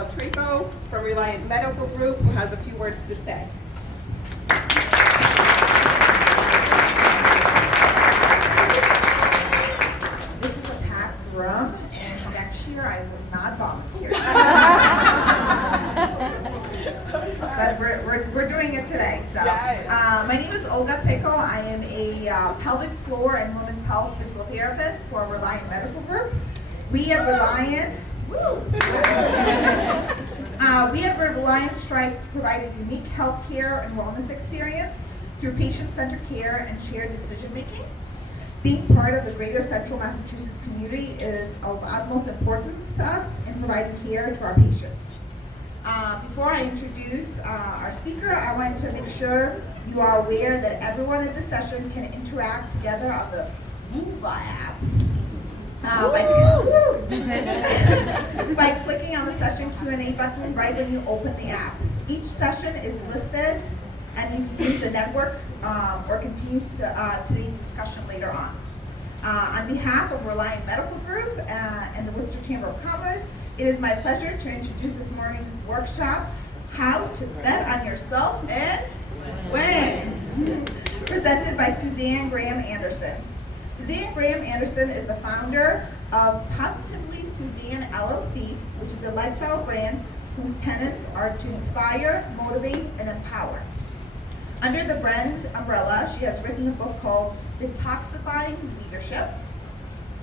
Olga Treco from Reliant Medical Group, who has a few words to say. This is a packed room, and next year I will not volunteer. But we're doing it today. So, my name is Olga Treco. I am a pelvic floor and women's health physical therapist for Reliant Medical Group. We at Reliant strive to provide a unique healthcare and wellness experience through patient-centered care and shared decision-making. Being part of the greater Central Massachusetts community is of utmost importance to us in providing care to our patients. Before I introduce our speaker, I wanted to make sure you are aware that everyone in this session can interact together on the Move app. By clicking on the session Q&A button right when you open the app. Each session is listed, and you can use the network or continue to today's discussion later on. On behalf of Reliant Medical Group and the Worcester Chamber of Commerce, it is my pleasure to introduce this morning's workshop, How to Bet on Yourself and Win, presented by Suzanne Graham Anderson. Suzanne Graham Anderson is the founder of Positively Suzanne LLC, which is a lifestyle brand whose tenets are to inspire, motivate, and empower. Under the brand umbrella, she has written a book called Detoxifying Leadership.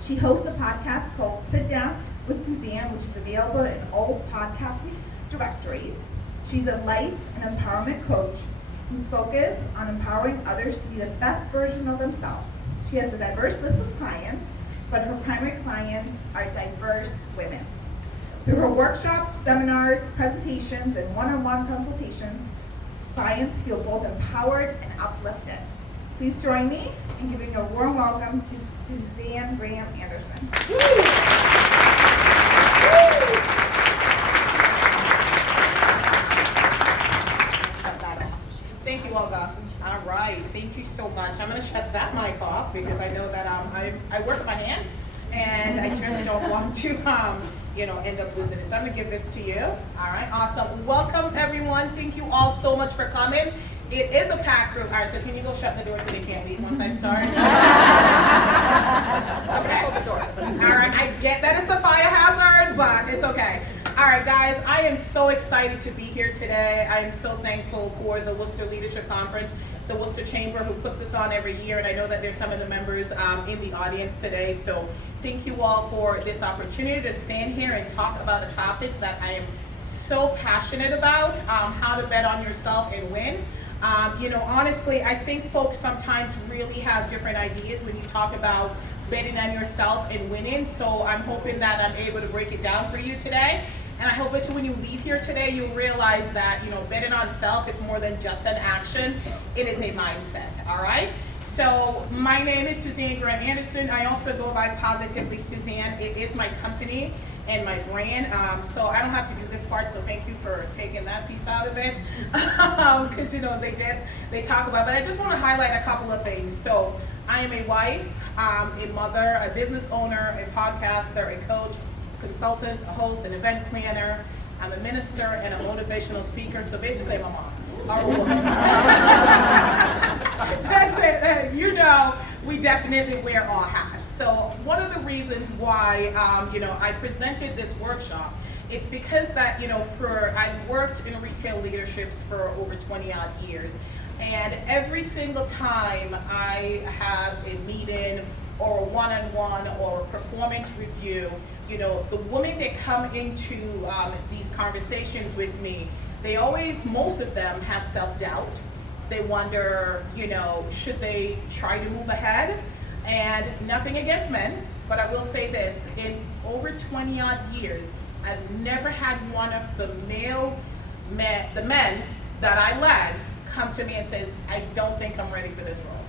She hosts a podcast called Sit Down with Suzanne, which is available in all podcasting directories. She's a life and empowerment coach whose focus on empowering others to be the best version of themselves. She has a diverse list of clients, but her primary clients are diverse women. Through her workshops, seminars, presentations, and one-on-one consultations, clients feel both empowered and uplifted. Please join me in giving a warm welcome to Suzanne Graham Anderson. Shut that off. Thank you, Olga. All right, thank you so much. I'm going to shut that mic off because I know that I work with my hands and I just don't want to end up losing it. So I'm going to give this to you. All right, awesome. Welcome, everyone. Thank you all so much for coming. It is a packed room. All right, so can you go shut the door so they can't leave once I start? Okay. All right, I get that it's a fire hazard, but it's okay. All right, guys, I am so excited to be here today. I am so thankful for the Worcester Leadership Conference, the Worcester Chamber, who puts this on every year, and I know that there's some of the members in the audience today. So thank you all for this opportunity to stand here and talk about a topic that I am so passionate about, how to bet on yourself and win. Honestly, I think folks sometimes really have different ideas when you talk about betting on yourself and winning. So I'm hoping that I'm able to break it down for you today. And I hope that when you leave here today, you'll realize that, betting on self is more than just an action. It is a mindset, all right? So my name is Suzanne Graham Anderson. I also go by Positively Suzanne. It is my company and my brand. So I don't have to do this part, so thank you for taking that piece out of it. Because, they talk about, but I just want to highlight a couple of things. So I am a wife, a mother, a business owner, a podcaster, a coach, consultant, a host, an event planner. I'm a minister and a motivational speaker. So basically, I'm a mom. That's it. We definitely wear all hats. So one of the reasons why, I presented this workshop, it's because that, I've worked in retail leaderships for over 20 odd years. And every single time I have a meeting or a one-on-one or a performance review, the women that come into these conversations with me, most of them have self-doubt. They wonder, should they try to move ahead? And nothing against men, but I will say this, in over 20 odd years, I've never had one of the men that I led come to me and says, I don't think I'm ready for this role.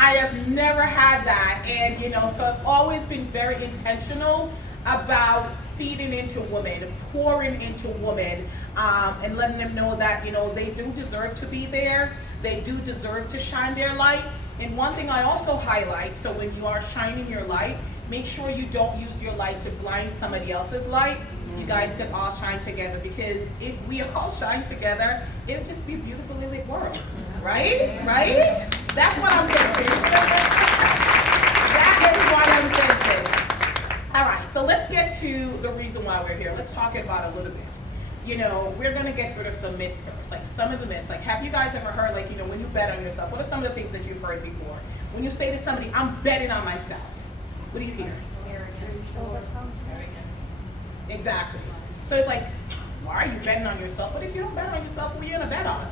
I have never had that, and so I've always been very intentional about feeding into women, pouring into women, and letting them know that they do deserve to be there, they do deserve to shine their light. And one thing I also highlight, so when you are shining your light, make sure you don't use your light to blind somebody else's light. You guys could all shine together, because if we all shine together, it would just be a beautifully lit world, right? Right? That's what I'm thinking. That is what I'm thinking. All right, so let's get to the reason why we're here. Let's talk about it a little bit. We're gonna get rid of some myths first, like some of the myths. Like, have you guys ever heard, like, when you bet on yourself, what are some of the things that you've heard before? When you say to somebody, I'm betting on myself, what do you hear? Exactly. So it's like, why are you betting on yourself? But if you don't bet on yourself, who are you gonna bet on?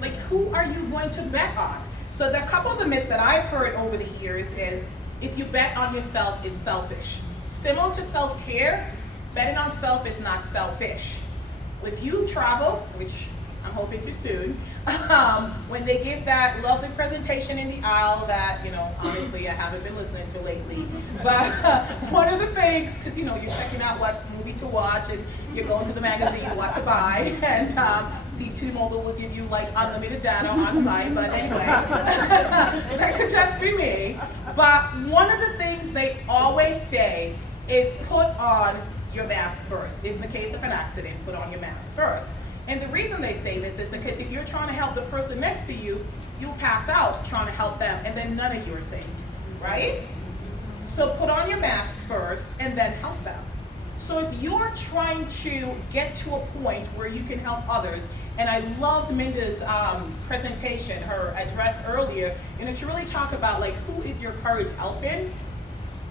Like, who are you going to bet on? So the couple of the myths that I've heard over the years is, if you bet on yourself, it's selfish. Similar to self-care, betting on self is not selfish. If you travel, which I'm hoping to soon, when they give that lovely presentation in the aisle that, honestly, I haven't been listening to lately, but one of the things, because, you're checking out what movie to watch, and you're going to the magazine what to buy, and C2 Mobile will give you, like, unlimited data on flight, but anyway, that could just be me. But one of the things they always say is put on your mask first. In the case of an accident, put on your mask first. And the reason they say this is because if you're trying to help the person next to you, you'll pass out trying to help them, and then none of you are saved, right? So put on your mask first and then help them. So if you're trying to get to a point where you can help others, and I loved Minda's presentation, her address earlier, and she really talked about, like, who is your courage helping?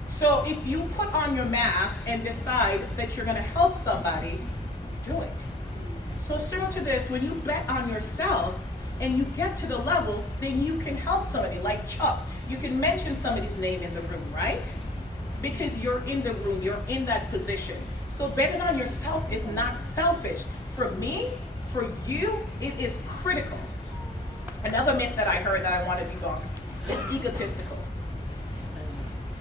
So if you put on your mask and decide that you're gonna help somebody, do it. So similar to this, when you bet on yourself and you get to the level, then you can help somebody, like Chuck. You can mention somebody's name in the room, right? Because you're in the room, you're in that position. So betting on yourself is not selfish. For me, for you, it is critical. Another myth that I heard that I want to debunk is egotistical.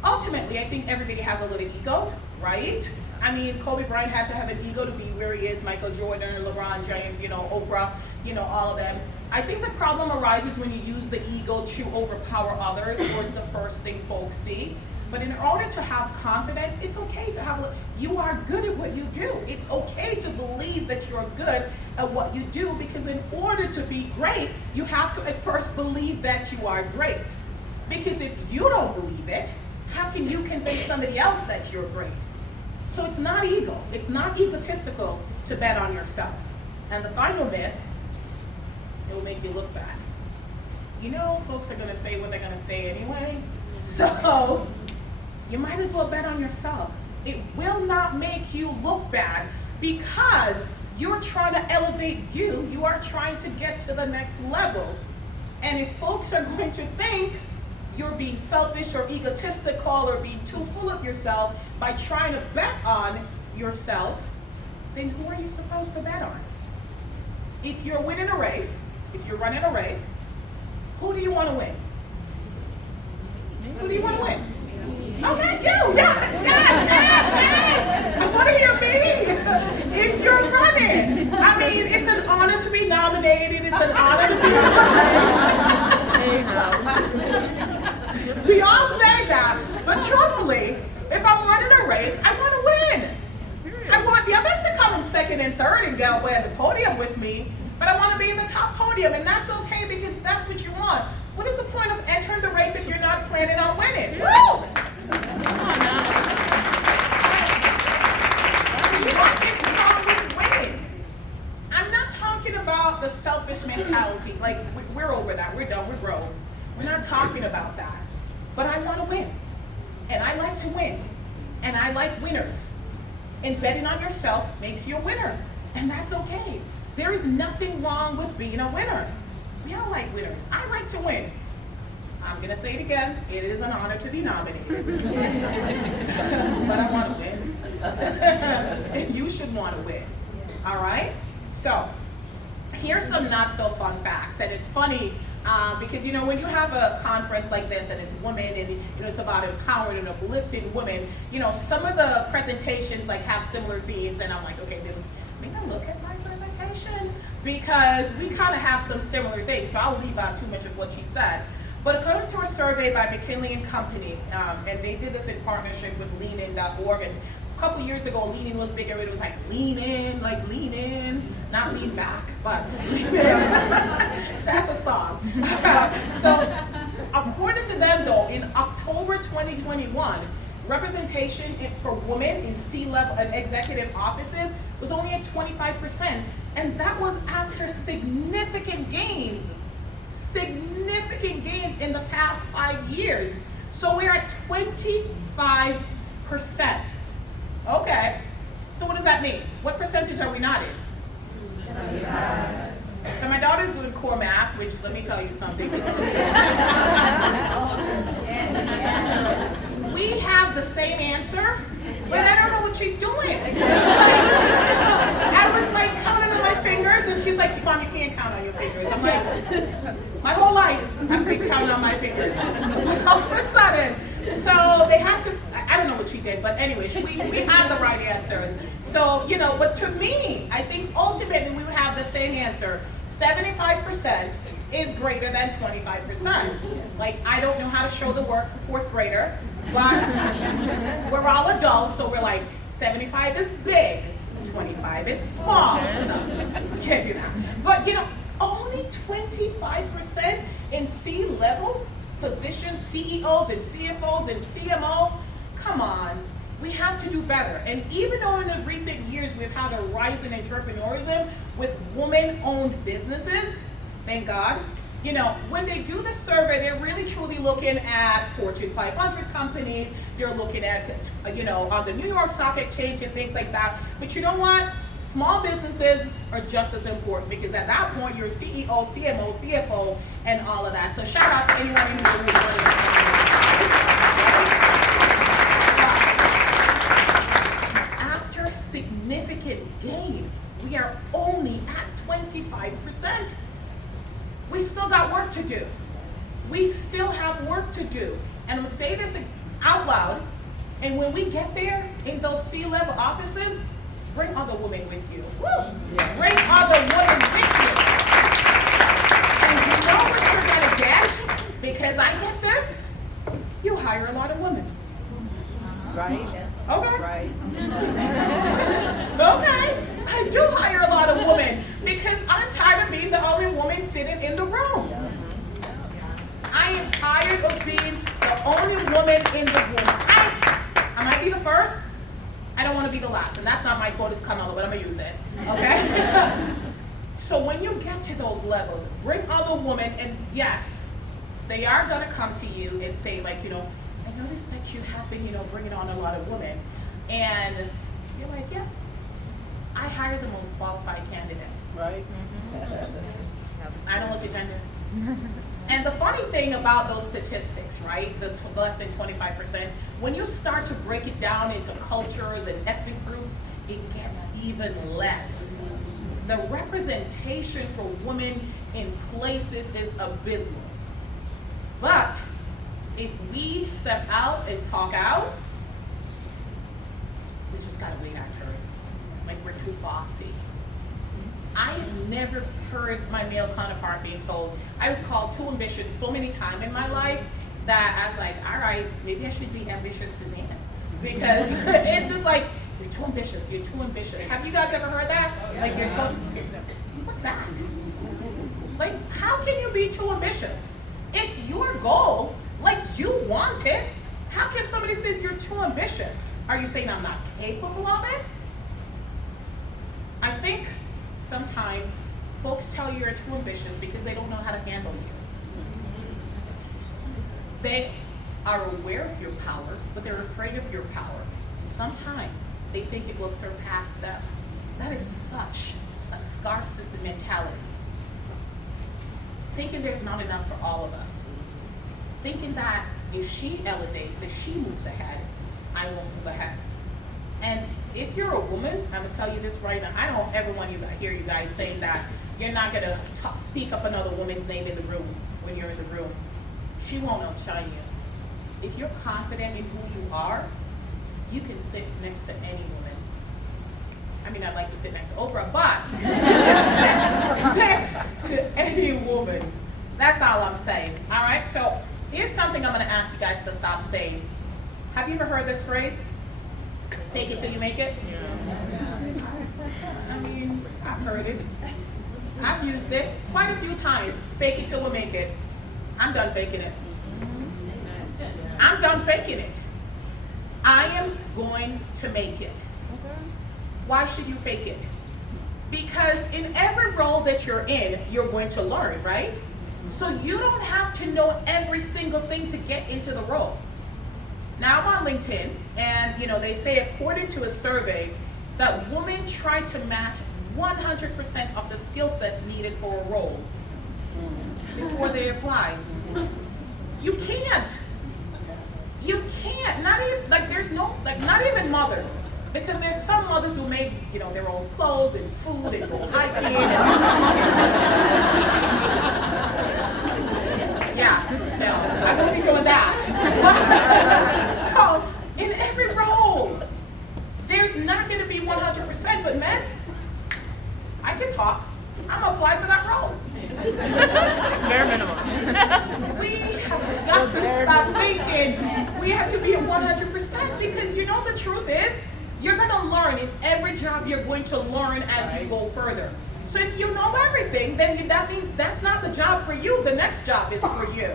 Ultimately, I think everybody has a little ego, right? I mean, Kobe Bryant had to have an ego to be where he is, Michael Jordan, LeBron James, Oprah, all of them. I think the problem arises when you use the ego to overpower others, or it's the first thing folks see. But in order to have confidence, it's okay to have, you are good at what you do. It's okay to believe that you're good at what you do, because in order to be great, you have to at first believe that you are great. Because if you don't believe it, how can you convince somebody else that you're great? So it's not ego. It's not egotistical to bet on yourself. And the final myth, it will make you look bad. Folks are going to say what they're going to say anyway. So you might as well bet on yourself. It will not make you look bad, because you're trying to elevate you. You are trying to get to the next level. And if folks are going to think you're being selfish or egotistical or being too full of yourself by trying to bet on yourself, then who are you supposed to bet on? If you're winning a race, if you're running a race, who do you want to win? Who do you want to win? Okay, you, yes. I want to hear me. If you're running, I mean, it's an honor to be nominated. It's an honor to be nominated. We all say that, but truthfully, if I'm running a race, I want to win. I want the others to come in second and third and go at the podium with me, but I want to be in the top podium, and that's okay, because that's what you want. What is the point of entering the race if you're not planning on winning? Woo! Come on now. What is wrong with winning? I'm not talking about the selfish mentality. Like, we're over that. We're done. We're grown. We're not talking about that. But I want to win. And I like to win. And I like winners. And betting on yourself makes you a winner. And that's okay. There is nothing wrong with being a winner. We all like winners. I like to win. I'm going to say it again. It is an honor to be nominated. But I want to win. And you should want to win. All right? So, here's some not so fun facts. And it's funny because, when you have a conference like this and it's women and it's about empowering and uplifting women, some of the presentations have similar themes, and I'm like, okay, then maybe I look at my presentation, because we kind of have some similar things. So I'll leave out too much of what she said. But according to a survey by McKinley and Company, and they did this in partnership with leanin.org, and a couple years ago, lean in was bigger. It was like lean in, not lean back, but that's a song. So according to them though, in October 2021, representation for women in C-level and executive offices was only at 25%, and that was after significant gains in the past 5 years. So we're at 25%. Okay, so what does that mean? What percentage are we not in? 75. So my daughter's doing core math, which let me tell you something. It's just we have the same answer, but I don't know what she's doing. I was like counting on my fingers, and she's like, Mom, you can't count on your fingers. I'm like, my whole life I've been counting on my fingers. All of a sudden, so they had to, I don't know what she did, but anyway, we had the right answers. So, but to me, I think ultimately we would have the same answer. 75% is greater than 25%. Like, I don't know how to show the work for fourth grader, but we're all adults, so we're like, 75 is big, 25 is small, so we can't do that. But only 25% in C-level positions, CEOs and CFOs and CMO, come on, we have to do better. And even though in the recent years we've had a rise in entrepreneurism with women-owned businesses, thank God, when they do the survey, they're really truly looking at Fortune 500 companies, they're looking at, on the New York Stock Exchange and things like that. But you know what? Small businesses are just as important, because at that point you're CEO, CMO, CFO, and all of that. So shout out to anyone in here who's running this. After significant gain, we are only at 25%. We still got work to do. We still have work to do. And I'm gonna say this out loud, and when we get there in those C-level offices, bring other women with you. Woo! Yeah. Bring other women with you. And you know what you're gonna get? Because I get this, you hire a lot of women. Right? Okay. Right. Okay. I do hire a lot of women because I'm tired of being the only woman sitting in the room. I am tired of being the only woman in the room. I might be the first. I don't want to be the last, and that's not my quote, it's Kamala, but I'm gonna use it. Okay? So when you get to those levels, bring other women, and yes, they are gonna come to you and say, like, I noticed that you have been, bringing on a lot of women, and you're like, yeah, I hire the most qualified candidate. Right? I don't look at gender. And the funny thing about those statistics, right, the less than 25%, when you start to break it down into cultures and ethnic groups, it gets even less. The representation for women in places is abysmal. But if we step out and talk out, we just gotta wait our turn. Like we're too bossy. I've never heard my male counterpart being told, I was called too ambitious so many times in my life that I was like, all right, maybe I should be ambitious Suzanne. Because it's just like, you're too ambitious, you're too ambitious. Have you guys ever heard that? Like you're too, what's that? Like, how can you be too ambitious? It's your goal, like you want it. How can somebody say you're too ambitious? Are you saying I'm not capable of it? I think sometimes folks tell you you're too ambitious because they don't know how to handle you. They are aware of your power, but they're afraid of your power. Sometimes they think it will surpass them. That is such a scarcity mentality. Thinking there's not enough for all of us. Thinking that if she elevates, if she moves ahead, I won't move ahead. And if you're a woman, I'm gonna tell you this right now, I don't ever want to hear you guys say that you're not gonna speak up another woman's name in the room when you're in the room. She won't outshine you. If you're confident in who you are, you can sit next to any woman. I mean, I'd like to sit next to Oprah, but you can sit next to any woman That's all I'm saying. All right, so here's something I'm going to ask you guys to stop saying. Have you ever heard this phrase? Fake it till you make it? I mean, I've heard it. I've used it quite a few times. Fake it till we make it. I'm done faking it. I'm done faking it. I am going to make it. Why should you fake it? Because in every role that you're in, you're going to learn, right? So you don't have to know every single thing to get into the role. Now I'm on LinkedIn, and they say according to a survey that women try to match 100% of the skill sets needed for a role before they apply. You can't. You can't. Not even not even mothers. Because there's some mothers who make, their own clothes and food and go hiking. No, I won't be doing that. So, in every role, there's not going to be 100%, but men, I can talk. I'm going to apply for that role. Bare minimum. We have got to stop thinking we have to be at 100% because the truth is, you're going to learn in every job. You're going to learn as you go further. So if you know everything, then that means that's not the job for you. The next job is for you.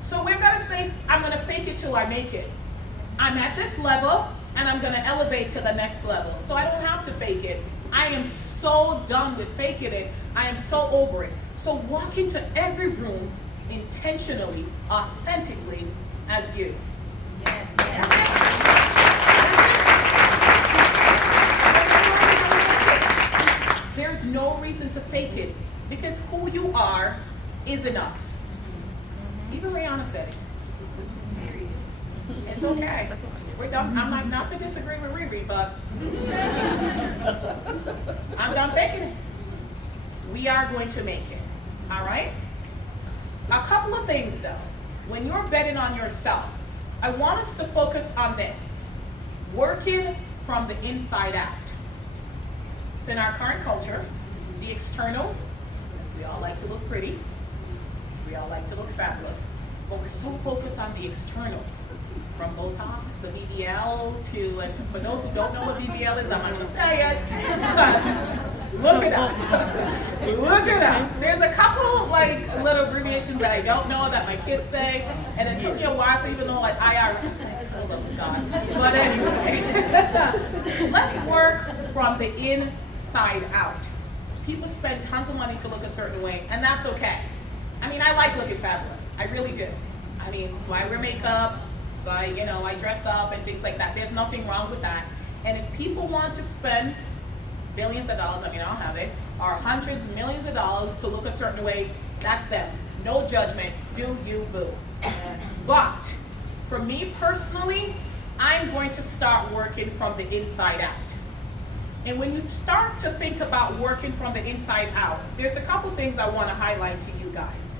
So we've got to say, I'm going to fake it till I make it. I'm at this level, and I'm going to elevate to the next level. So I don't have to fake it. I am so done with faking it. I am so over it. So walk into every room intentionally, authentically as you. There's no reason to fake it because who you are is enough. Even Rihanna said it. It's okay. We're done. I'm not to disagree with Riri, but I'm done faking it. We are going to make it. All right? A couple of things though. When you're betting on yourself, I want us to focus on this. Working from the inside out. So in our current culture, the external, we all like to look pretty. We all like to look fabulous. But we're so focused on the external. From Botox to BBL to, and for those who don't know what BBL is, I'm not going to say it. But look it up. Look it up. There's a couple little abbreviations that I don't know that my kids say. And it took me a while to even know what IR is. Oh, God. But anyway, let's work from the inside out. People spend tons of money to look a certain way, and that's okay. I mean, I like looking fabulous. I really do. I mean, so I wear makeup, so I dress up and things like that. There's nothing wrong with that. And if people want to spend billions of dollars, I mean, I don't have it, or hundreds of millions of dollars to look a certain way, that's them. No judgment. Do you, boo. But for me personally, I'm going to start working from the inside out. And when you start to think about working from the inside out, there's a couple things I want to highlight to you guys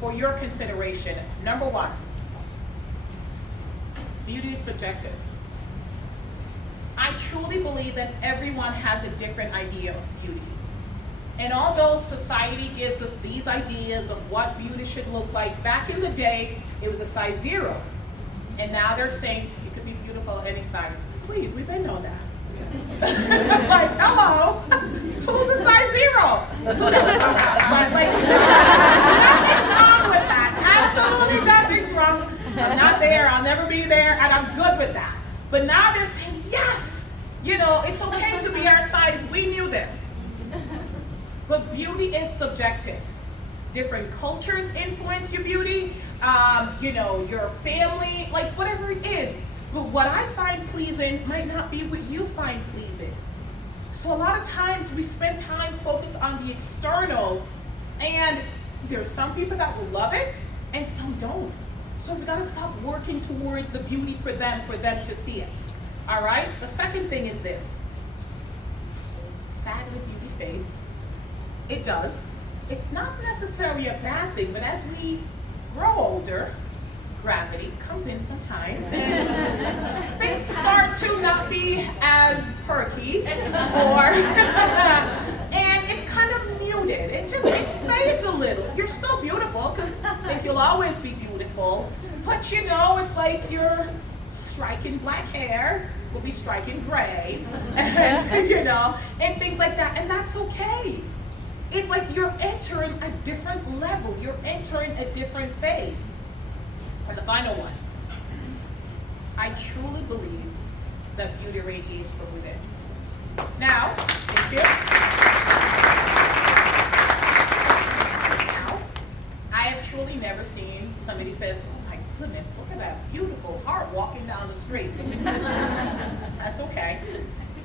for your consideration. Number one, beauty is subjective. I truly believe that everyone has a different idea of beauty. And although society gives us these ideas of what beauty should look like, back in the day, it was a size 0. And now they're saying you could be beautiful at any size. Please, we've been known that. Like, hello, who's a size 0? Kudos to us, but nothing's wrong with that. Absolutely nothing's wrong. I'm not there, I'll never be there, and I'm good with that. But now they're saying, yes, it's okay to be our size. We knew this. But beauty is subjective. Different cultures influence your beauty, your family, whatever it is. But what I find pleasing might not be what you find pleasing. So a lot of times we spend time focused on the external, and there's some people that will love it and some don't. So we've got to stop working towards the beauty for them to see it. All right? The second thing is this. Sadly, beauty fades. It does. It's not necessarily a bad thing, but as we grow older, gravity comes in sometimes, and things start to not be as perky, and it's kind of muted. It fades a little little. You're still beautiful, because I think you'll always be beautiful. But you know, it's like you're striking black hair will be striking gray, and you know, and things like that. And that's okay. It's like you're entering a different level. You're entering a different phase. And the final one. I truly believe that beauty radiates from within. Now, thank you. Now, I have truly never seen somebody says, oh my goodness, look at that beautiful heart walking down the street. That's okay.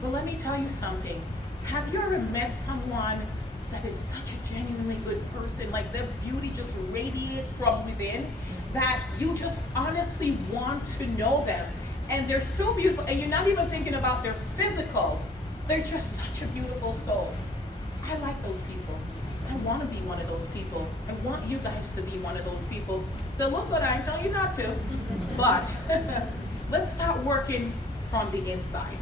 But let me tell you something. Have you ever met someone that is such a genuinely good person, like their beauty just radiates from within, that you just honestly want to know them? And they're so beautiful, and you're not even thinking about their physical. They're just such a beautiful soul. I like those people. I want to be one of those people. I want you guys to be one of those people. Still look good, I ain't telling you not to. But let's start working from the inside.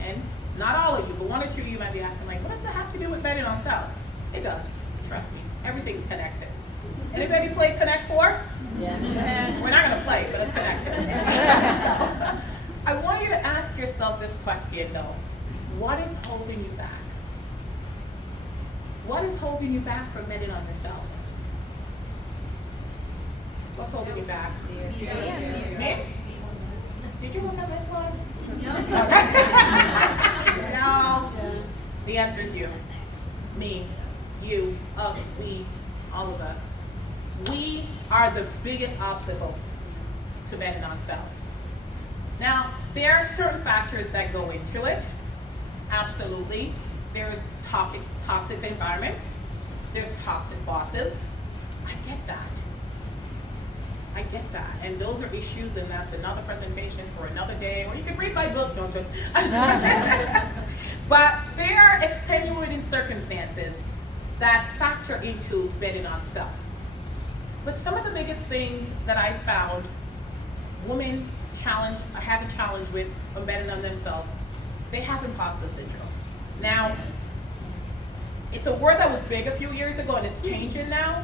And not all of you, but one or two of you might be asking, like, what does that have to do with betting on self? It does. Trust me. Everything's connected. Anybody play Connect 4? Yeah. We're not going to play, but it's connected. So, I want you to ask yourself this question, though. What is holding you back? What is holding you back from betting on yourself? What's holding you back? Me? Did you look at this one? No. No. The answer is you. Me. You. Us. We. All of us. We are the biggest obstacle to betting on self. Now, there are certain factors that go into it. Absolutely. There's toxic environment. There's toxic bosses. I get that. I get that. And those are issues, and that's another presentation for another day, or you can read my book, don't you? But there are extenuating circumstances that factor into betting on self. But some of the biggest things that I found women have a challenge with betting on themselves, they have imposter syndrome. Now, it's a word that was big a few years ago and it's changing now,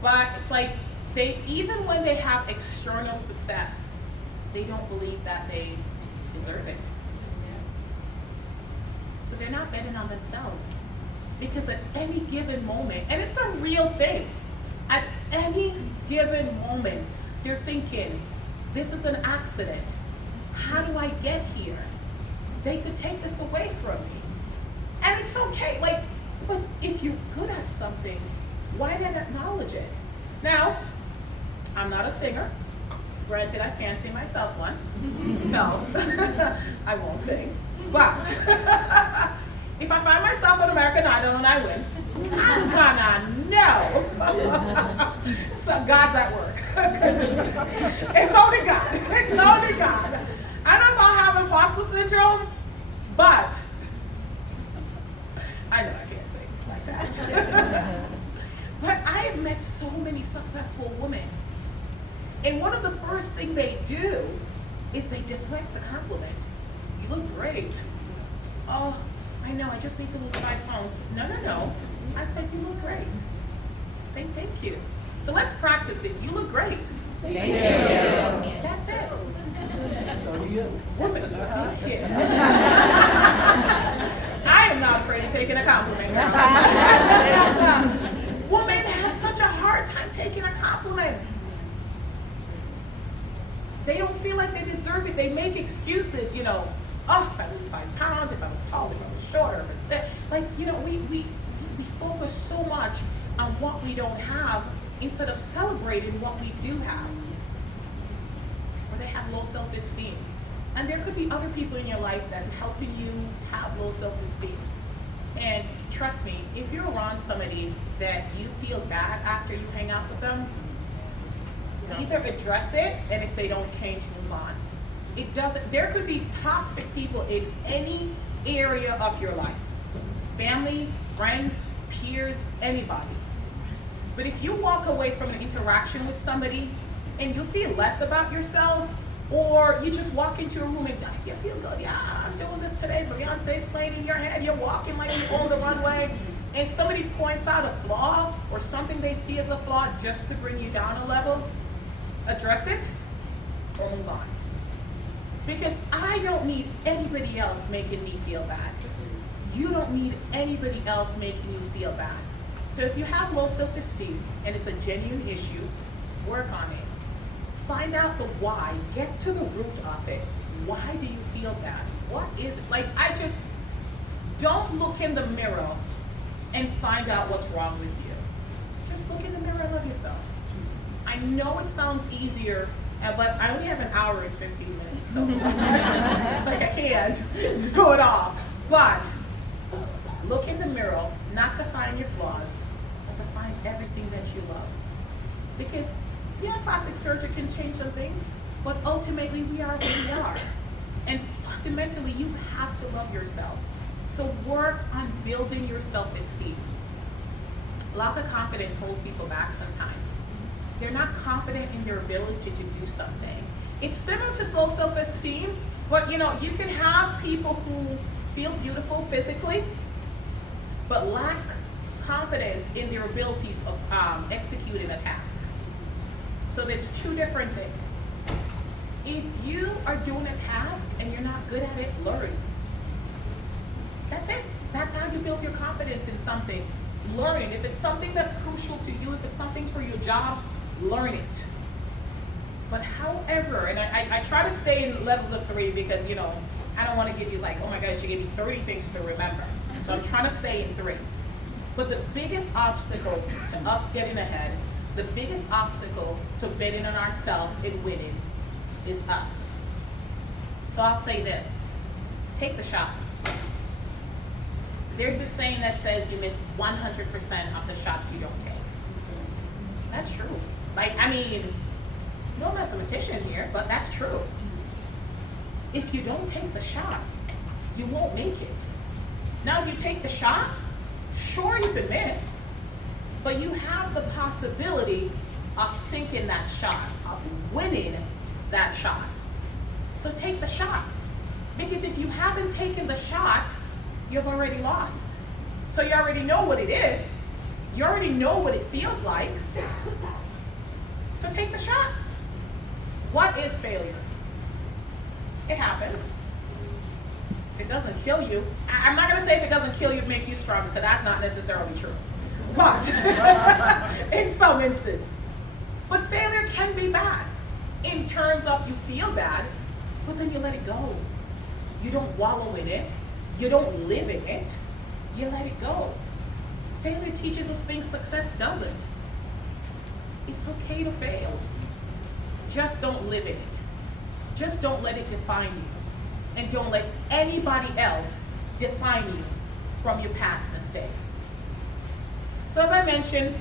but it's like even when they have external success, they don't believe that they deserve it. So they're not betting on themselves. Because at any given moment, and it's a real thing, at any given moment, they're thinking, this is an accident. How do I get here? They could take this away from me. And it's okay, but if you're good at something, why not acknowledge it? Now, I'm not a singer. Granted, I fancy myself one, so I won't sing. But if I find myself on American Idol and I win, I'm gonna know. So God's at work. It's only God. It's only God. I don't know if I'll have imposter syndrome, but I know I can't sing like that. But I have met so many successful women. And one of the first things they do is they deflect the compliment. You look great. Oh, I know, I just need to lose 5 pounds. No. I said, you look great. Say thank you. So let's practice it. You look great. Thank you. That's it. So do you. Woman, thank you. I am not afraid of taking a compliment. Women have such a hard time taking a compliment. They don't feel like they deserve it. They make excuses, Oh, if I lose 5 pounds, if I was tall, if I was shorter, if it's that. We focus so much on what we don't have instead of celebrating what we do have. Or they have low self-esteem. And there could be other people in your life that's helping you have low self-esteem. And trust me, if you're around somebody that you feel bad after you hang out with them, either address it, and if they don't change, move on. There could be toxic people in any area of your life. Family, friends, peers, anybody. But if you walk away from an interaction with somebody and you feel less about yourself, or you just walk into a room and you feel good, yeah, I'm doing this today, Beyonce's playing in your head, you're walking like you own the runway, and somebody points out a flaw or something they see as a flaw just to bring you down a level, address it or move on. Because I don't need anybody else making me feel bad. You don't need anybody else making you feel bad. So if you have low self-esteem and it's a genuine issue, work on it. Find out the why. Get to the root of it. Why do you feel bad? What is it? Like, don't look in the mirror and find out what's wrong with you. Just look in the mirror and love yourself. I know it sounds easier, but I only have an hour and 15 minutes, so like I can't do it all. But look in the mirror, not to find your flaws, but to find everything that you love. Because, yeah, plastic surgery can change some things, but ultimately we are who we are. And fundamentally, you have to love yourself. So work on building your self-esteem. Lack of confidence holds people back sometimes. They're not confident in their ability to do something. It's similar to low self-esteem, but you can have people who feel beautiful physically, but lack confidence in their abilities of executing a task. So there's two different things. If you are doing a task and you're not good at it, learn. That's it. That's how you build your confidence in something. Learn it. If it's something that's crucial to you, if it's something for your job, learn it. But however, and I try to stay in levels of 3 because, I don't want to give you like, oh my gosh, you gave me 30 things to remember. So I'm trying to stay in 3s. But the biggest obstacle to us getting ahead, the biggest obstacle to betting on ourselves and winning is us. So I'll say this, take the shot. There's this saying that says you miss 100% of the shots you don't take. That's true. No mathematician here, but that's true. If you don't take the shot, you won't make it. Now, if you take the shot, sure you can miss, but you have the possibility of sinking that shot, of winning that shot. So take the shot. Because if you haven't taken the shot, you've already lost. So you already know what it is. You already know what it feels like. So take the shot. What is failure? It happens. If it doesn't kill you, I'm not going to say if it doesn't kill you, it makes you stronger, because that's not necessarily true. But in some instance. But failure can be bad in terms of you feel bad, but then you let it go. You don't wallow in it. You don't live in it. You let it go. Failure teaches us things success doesn't. It's okay to fail. Just don't live in it. Just don't let it define you. And don't let anybody else define you from your past mistakes. So as I mentioned,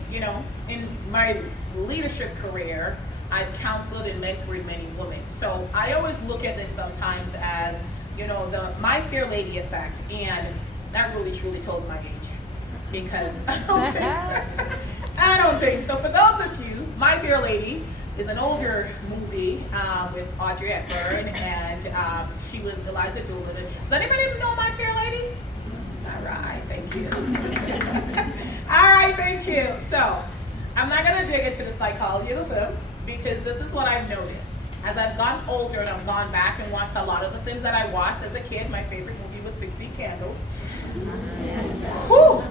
in my leadership career, I've counseled and mentored many women. So I always look at this sometimes as, the My Fair Lady effect, and that really truly told my age, because I don't think so. For those of you, My Fair Lady is an older movie with Audrey Hepburn, and she was Eliza Doolittle. Does anybody know My Fair Lady? All right, thank you. All right, thank you. So I'm not going to dig into the psychology of the film, because this is what I've noticed. As I've gotten older and I've gone back and watched a lot of the films that I watched as a kid, my favorite movie was 16 Candles. Whew.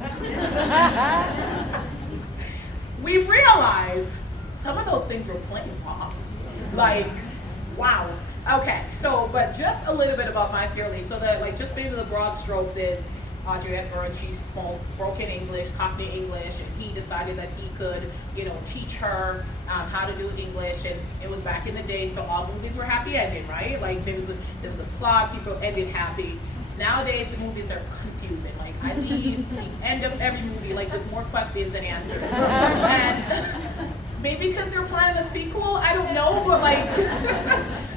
We realized some of those things were plain wrong. Like, wow. Okay, so, but just a little bit about My Fair Lady. So that, just maybe the broad strokes is Audrey Hepburn, she spoke broken English, Cockney English, and he decided that he could, teach her how to do English. And it was back in the day, so all movies were happy ending, right? Like there was a plot, people ended happy. Nowadays, the movies are confusing. Like I leave the end of every movie with more questions than answers. And maybe because they're planning a sequel, I don't know, but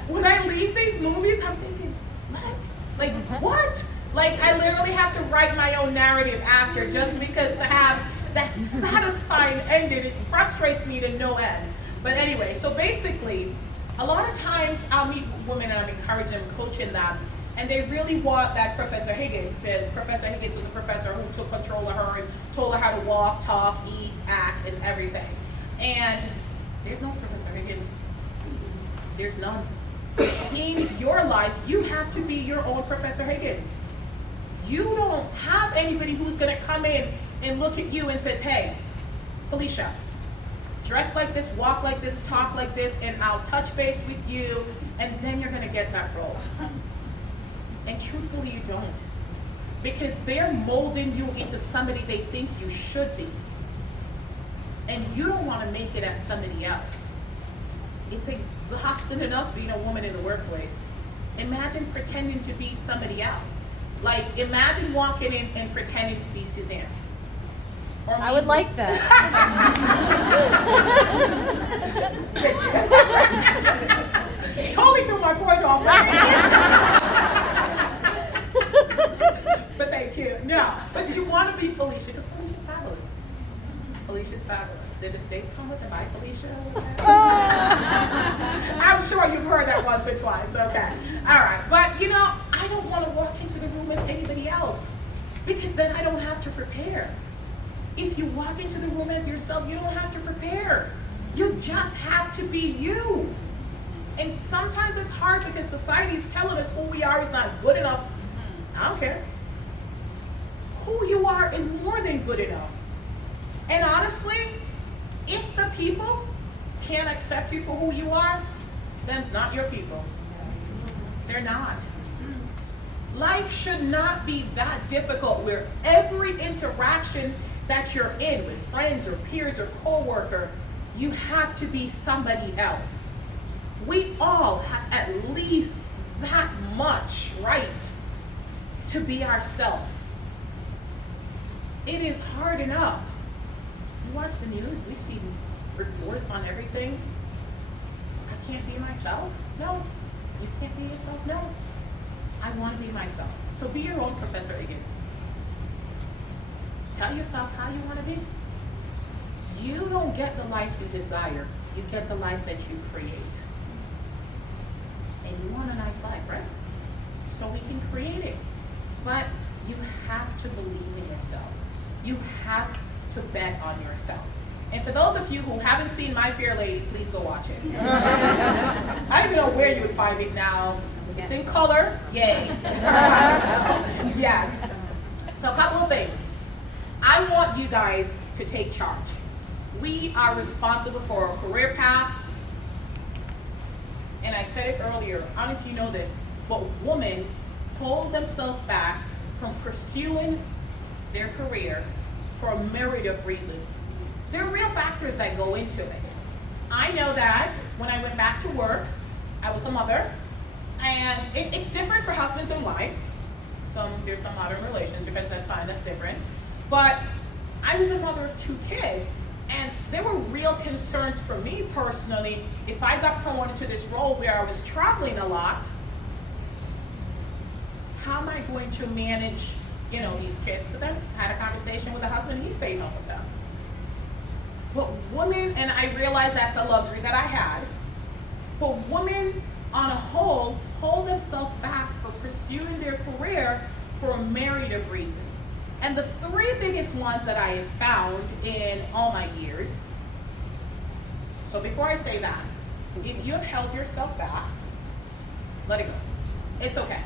when I leave these movies, I'm thinking, what? What? I literally have to write my own narrative after, just because to have that satisfying ending, it frustrates me to no end. But anyway, so basically, a lot of times I'll meet women and I'm encouraging them, coaching them, And they really want that Professor Higgins, because Professor Higgins was a professor who took control of her and told her how to walk, talk, eat, act, and everything. And there's no Professor Higgins. There's none. In your life, you have to be your own Professor Higgins. You don't have anybody who's going to come in and look at you and says, hey, Felicia, dress like this, walk like this, talk like this, and I'll touch base with you, and then you're going to get that role. And truthfully, you don't. Because they're molding you into somebody they think you should be. And you don't want to make it as somebody else. It's exhausting enough being a woman in the workplace. Imagine pretending to be somebody else. Like, imagine walking in and pretending to be Suzanne. Or I would like that. Totally threw my point off. But thank you. No, but you want to be Felicia, because Felicia's fabulous. Felicia's fabulous. Did they come with the Bye Felicia? I'm sure you've heard that once or twice. Okay. All right. But you know, I don't want to walk into the room as anybody else, because then I don't have to prepare. If you walk into the room as yourself, you don't have to prepare. You just have to be you. And sometimes it's hard because society's telling us who we are is not good enough. I don't care. Who you are is more than good enough. And honestly, if the people can't accept you for who you are, them's not your people. They're not. Life should not be that difficult where every interaction that you're in with friends or peers or co-worker, you have to be somebody else. We all have at least that much right to be ourselves. It is hard enough. If you watch the news, we see reports on everything. I can't be myself? No. You can't be yourself? No. I want to be myself. So be your own Professor Higgins. Tell yourself how you want to be. You don't get the life you desire. You get the life that you create. And you want a nice life, right? So we can create it. But you have to believe in yourself. You have to bet on yourself. And for those of you who haven't seen My Fair Lady, please go watch it. I don't even know where you would find it now. It's in color. Yay. Yes. So a couple of things. I want you guys to take charge. We are responsible for a career path. And I said it earlier, I don't know if you know this, but women hold themselves back from pursuing their career for a myriad of reasons. There are real factors that go into it. I know that when I went back to work, I was a mother, and it's different for husbands and wives. There's some modern relationships, that's fine, that's different. But I was a mother of 2 kids, and there were real concerns for me personally. If I got promoted to this role where I was traveling a lot, how am I going to manage, these kids? But then I had a conversation with a husband, he stayed home with them. But women, and I realize that's a luxury that I had, but women on a whole hold themselves back for pursuing their career for a myriad of reasons. And the 3 biggest ones that I have found in all my years, so before I say that, if you have held yourself back, let it go. It's okay.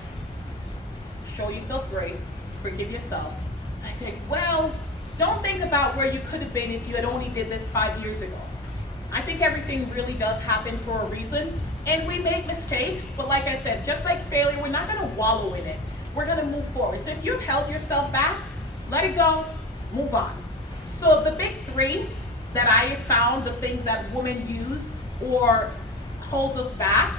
Show yourself grace, forgive yourself. So I think, well, don't think about where you could have been if you had only did this 5 years ago. I think everything really does happen for a reason, and we make mistakes, but like I said, just like failure, we're not gonna wallow in it. We're gonna move forward. So if you've held yourself back, let it go, move on. So the big 3 that I have found, the things that women use or holds us back,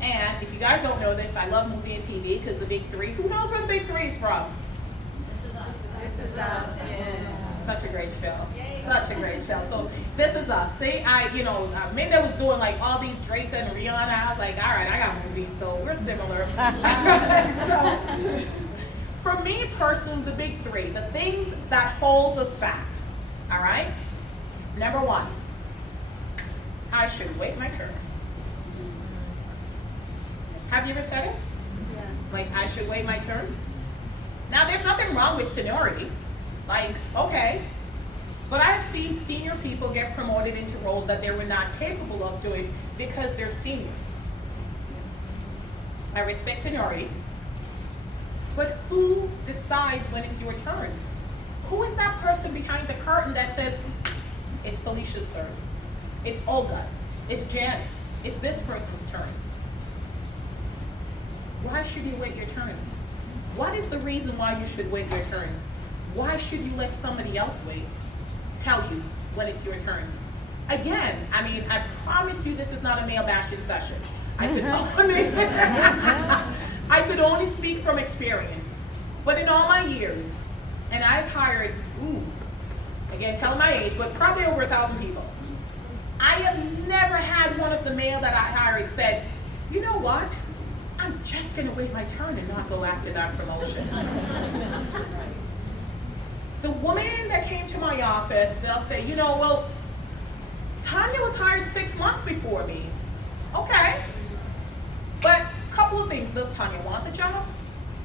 and if you guys don't know this, I love movie and TV because the big 3, who knows where the big 3 is from? This is Us. Yeah. Such a great show. Such a great show. So This Is Us. See, Minda was doing like all these Drake and Rihanna. I was like, all right, I got movies, so we're similar. So, for me personally, the big 3, the things that holds us back. All right. Number 1, I should wait my turn. Have you ever said it? Like, I should wait my turn? Now, there's nothing wrong with seniority. Like, okay. But I have seen senior people get promoted into roles that they were not capable of doing because they're senior. I respect seniority. But who decides when it's your turn? Who is that person behind the curtain that says, it's Felicia's turn, it's Olga, it's Janice, it's this person's turn? Why should you wait your turn? What is the reason why you should wait your turn? Why should you let somebody else tell you when it's your turn? Again, I mean, I promise you this is not a male bashing session. I could only speak from experience. But in all my years, and I've hired, again, telling my age, but probably over 1,000 people. I have never had one of the male that I hired said, you know what? I'm just gonna wait my turn and not go after that promotion. The woman that came to my office, they'll say, you know, well, Tanya was hired 6 months before me. Okay. But a couple of things. Does Tanya want the job?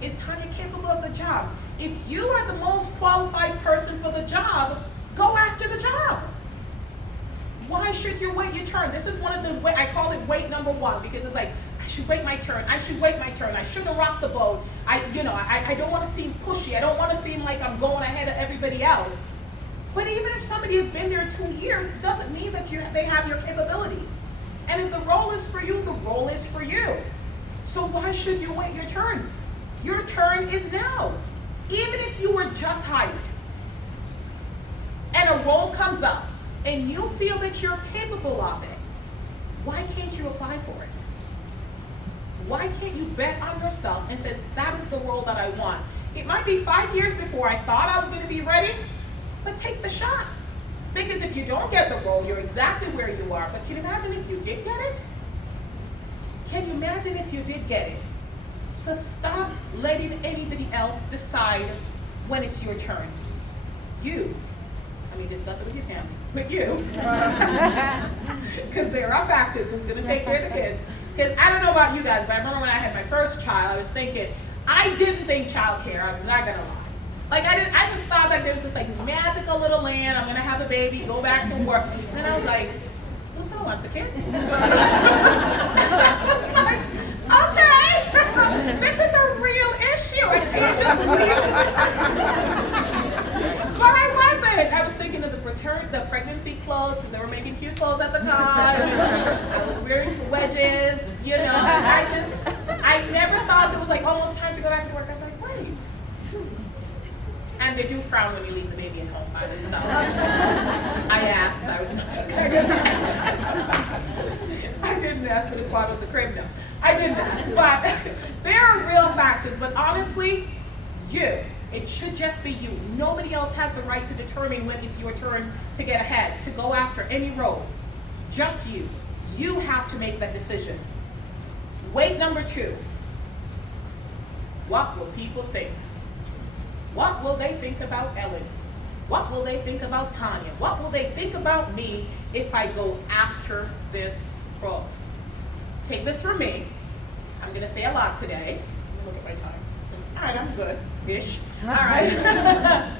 Is Tanya capable of the job? If you are the most qualified person for the job, go after the job. Why should you wait your turn? This is one of the, I call it wait number one, because it's like, I should wait my turn. I should wait my turn. I shouldn't rock the boat. I don't want to seem pushy. I don't want to seem like I'm going ahead of everybody else. But even if somebody has been there 2 years, it doesn't mean that they have your capabilities. And if the role is for you, the role is for you. So why should you wait your turn? Your turn is now. Even if you were just hired and a role comes up and you feel that you're capable of it, why can't you apply for it? Why can't you bet on yourself and say, that is the role that I want? It might be 5 years before I thought I was going to be ready, but take the shot. Because if you don't get the role, you're exactly where you are. But can you imagine if you did get it? Can you imagine if you did get it? So stop letting anybody else decide when it's your turn. Discuss it with your family, but you. Because there are factors who's going to take care of the kids. Because I don't know about you guys, but I remember when I had my first child, I was thinking, I didn't think childcare, I'm not going to lie. Like I just thought that there was this like magical little land, I'm going to have a baby, go back to work. And then I was like, who's going to watch the kid? I was like, okay, this is a real issue. I can't just leave it. But I wasn't. I was thinking of the pregnancy clothes, because they were making cute clothes at the time. I was wearing wedges, you know. I never thought it was like almost time to go back to work. I was like, wait. And they do frown when you leave the baby at home by themselves. I asked. I didn't ask for the part of the crib, no. I didn't ask. But there are real factors. But honestly, it should just be you. Nobody else has the right to determine when it's your turn to get ahead, to go after any role. Just you. You have to make that decision. Wait number 2. What will people think? What will they think about Ellen? What will they think about Tanya? What will they think about me if I go after this role? Take this from me. I'm going to say a lot today. Let me look at my time. All right, I'm good-ish. All right.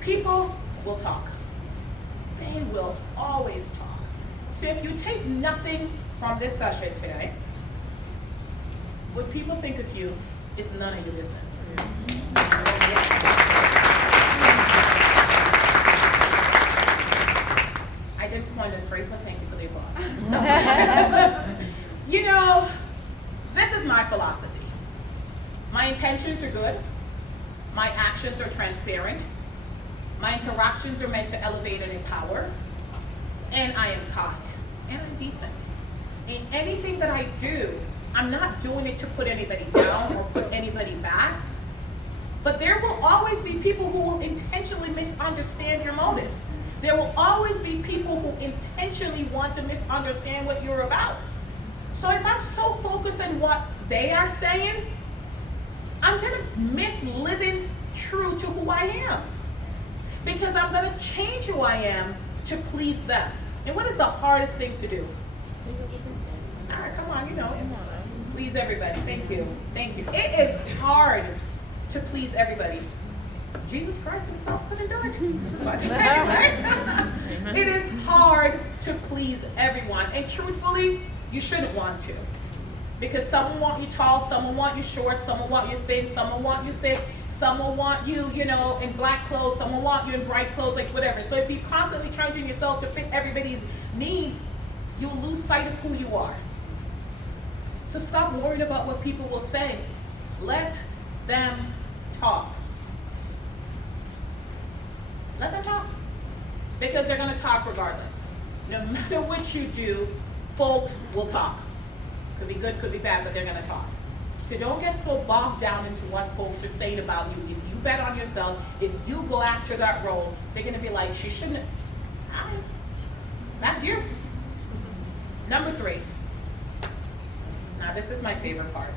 People will talk. They will always talk. So if you take nothing from this session today, what people think of you is none of your business. I didn't coin the phrase, but thank you for the applause. So, this is my philosophy. My intentions are good. My actions are transparent. My interactions are meant to elevate and empower. And I am kind. And I'm decent. In anything that I do, I'm not doing it to put anybody down or put anybody back. But there will always be people who will intentionally misunderstand your motives. There will always be people who intentionally want to misunderstand what you're about. So if I'm so focused on what they are saying, I'm going to miss living true to who I am. Because I'm going to change who I am to please them. And what is the hardest thing to do? All right, come on, Please everybody. Thank you. Thank you. It is hard to please everybody. Jesus Christ himself couldn't do it. But anyway, it is hard to please everyone. And truthfully, you shouldn't want to. Because some will want you tall, some will want you short, some will want you thin, some will want you thick, some will want you, in black clothes, some will want you in bright clothes, like whatever. So if you're constantly changing yourself to fit everybody's needs, you'll lose sight of who you are. So stop worrying about what people will say. Let them talk. Let them talk. Because they're going to talk regardless. No matter what you do, folks will talk. Could be good, could be bad, but they're going to talk. So don't get so bogged down into what folks are saying about you. If you bet on yourself, if you go after that role, they're going to be like, she shouldn't. That's you. Number 3. Now this is my favorite part.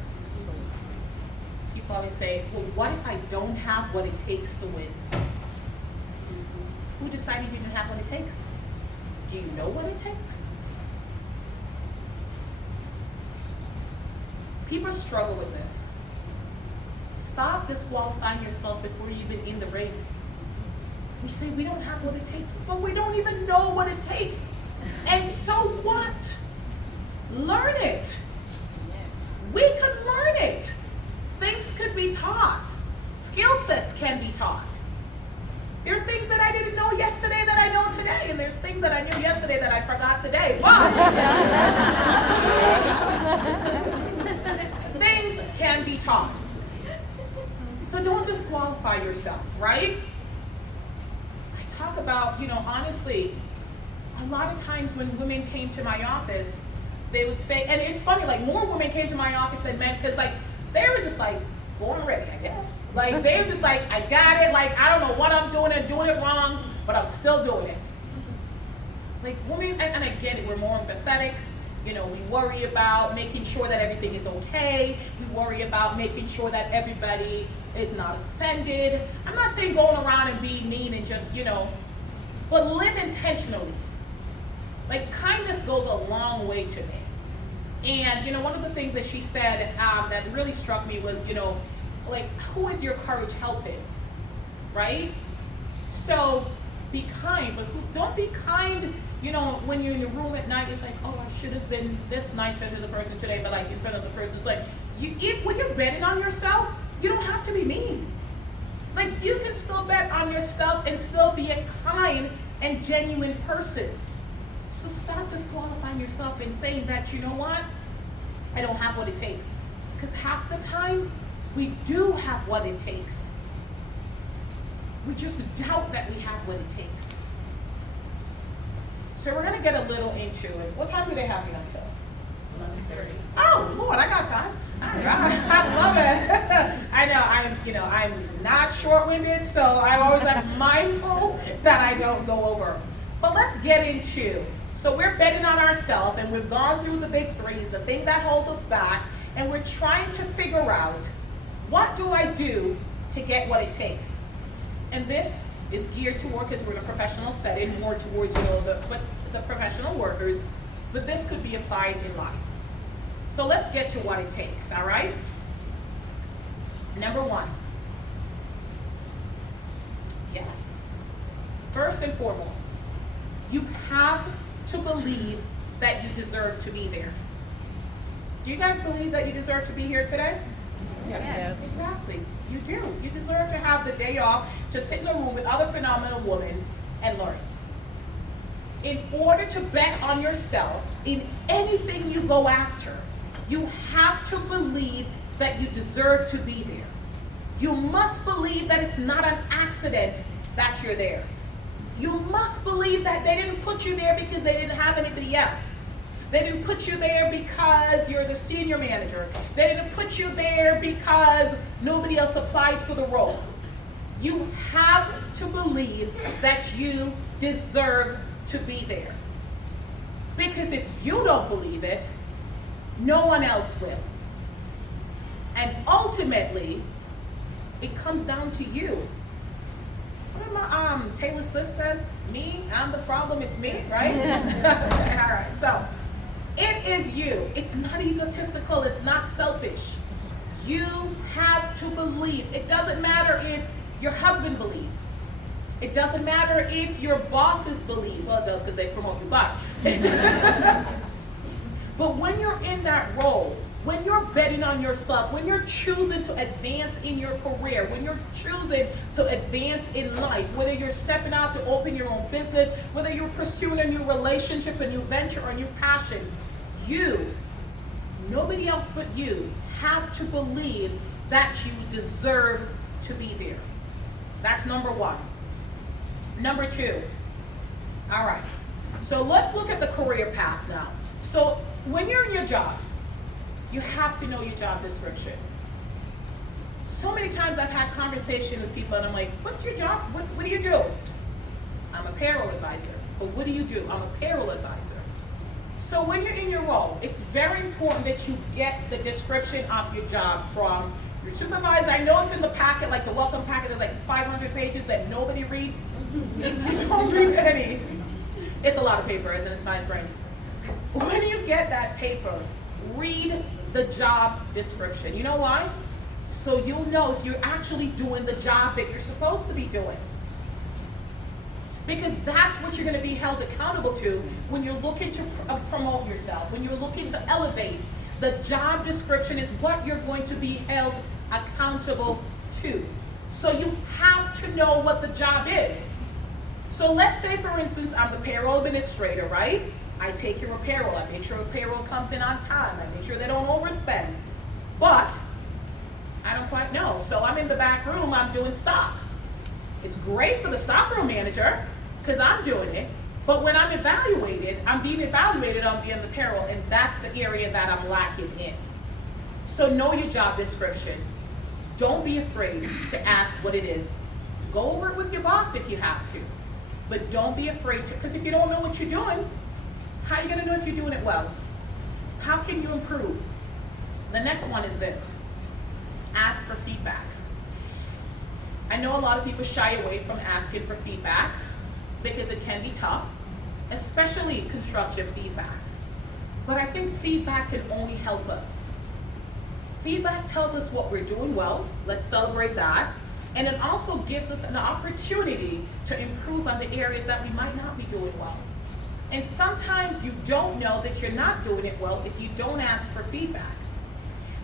People always say, well, what if I don't have what it takes to win? Who decided you didn't have what it takes? Do you know what it takes? People struggle with this. Stop disqualifying yourself before you're even in the race. We say we don't have what it takes, but we don't even know what it takes. And so what? Learn it. We could learn it. Things could be taught. Skill sets can be taught. There are things that I didn't know yesterday that I know today, and there's things that I knew yesterday that I forgot today. But things can be taught. So don't disqualify yourself, right? I talk about, honestly, a lot of times when women came to my office, they would say, and it's funny, like more women came to my office than men, because like they were just like born ready, I guess. Like they were just like, I got it, like I don't know what I'm doing and doing it wrong, but I'm still doing it. Like women, and I get it, we're more empathetic. We worry about making sure that everything is okay. We worry about making sure that everybody is not offended. I'm not saying going around and being mean and just, but live intentionally. Like kindness goes a long way to me. And, one of the things that she said that really struck me was, like, who is your courage helping, right? So be kind, but don't be kind, when you're in your room at night, it's like, oh, I should have been this nicer to the person today, but like in front of the person, it's like, when you're betting on yourself, you don't have to be mean. Like you can still bet on yourself and still be a kind and genuine person. So stop disqualifying yourself and saying that, you know what, I don't have what it takes. Because half the time, we do have what it takes. We just doubt that we have what it takes. So we're going to get a little into it. What time do they have me until? 11:30. Oh, Lord, I got time. I love it. I know, I'm not short-winded, so I'm always mindful that I don't go over. But let's get into, so we're betting on ourselves, and we've gone through the big 3s, the thing that holds us back, and we're trying to figure out, what do I do to get what it takes? And this is geared toward, because we're in a professional setting, more towards, the professional workers, but this could be applied in life. So let's get to what it takes, all right? Number 1. Yes. First and foremost, you have to believe that you deserve to be there. Do you guys believe that you deserve to be here today? Yes. Exactly. You do. You deserve to have the day off to sit in a room with other phenomenal women and learn. In order to bet on yourself in anything you go after, you have to believe that you deserve to be there. You must believe that it's not an accident that you're there. You must believe that they didn't put you there because they didn't have anybody else. They didn't put you there because you're the senior manager. They didn't put you there because nobody else applied for the role. You have to believe that you deserve to be there. Because if you don't believe it, no one else will. And ultimately, it comes down to you. Remember Taylor Swift says, me, I'm the problem, it's me, right? Okay, all right, so It is you. It's not egotistical. It's not selfish. You have to believe. It doesn't matter if your husband believes. It doesn't matter if your bosses believe. Well, it does because they promote you, but but when you're in that role, when you're betting on yourself, when you're choosing to advance in your career, when you're choosing to advance in life, whether you're stepping out to open your own business, whether you're pursuing a new relationship, a new venture, or a new passion, you, nobody else but you, have to believe that you deserve to be there. That's number one. Number two, all right, so let's look at the career path now. So when you're in your job, you have to know your job description. So many times I've had conversation with people and I'm like, what's your job? What do you do? I'm a payroll advisor. But what do you do? I'm a payroll advisor. So when you're in your role, it's very important that you get the description of your job from your supervisor. I know it's in the packet, like the welcome packet, there's like 500 pages that nobody reads. If you don't read any, it's a lot of paper, it's fine print. When you get that paper, read the job description. You know why? So you'll know if you're actually doing the job that you're supposed to be doing. Because that's what you're going to be held accountable to when you're looking to promote yourself, when you're looking to elevate. The job description is what you're going to be held accountable to. So you have to know what the job is. So let's say, for instance, I'm the payroll administrator, right? I take care of payroll. I make sure payroll comes in on time. I make sure they don't overspend. But I don't quite know. So I'm in the back room, I'm doing stock. It's great for the stockroom manager because I'm doing it. But when I'm evaluated, I'm being evaluated on being the payroll, and that's the area that I'm lacking in. So know your job description. Don't be afraid to ask what it is. Go over it with your boss if you have to. But don't be afraid to, because if you don't know what you're doing, how are you going to know if you're doing it well? How can you improve? The next one is this. Ask for feedback. I know a lot of people shy away from asking for feedback because it can be tough, especially constructive feedback. But I think feedback can only help us. Feedback tells us what we're doing well. Let's celebrate that. And it also gives us an opportunity to improve on the areas that we might not be doing well. And sometimes you don't know that you're not doing it well if you don't ask for feedback.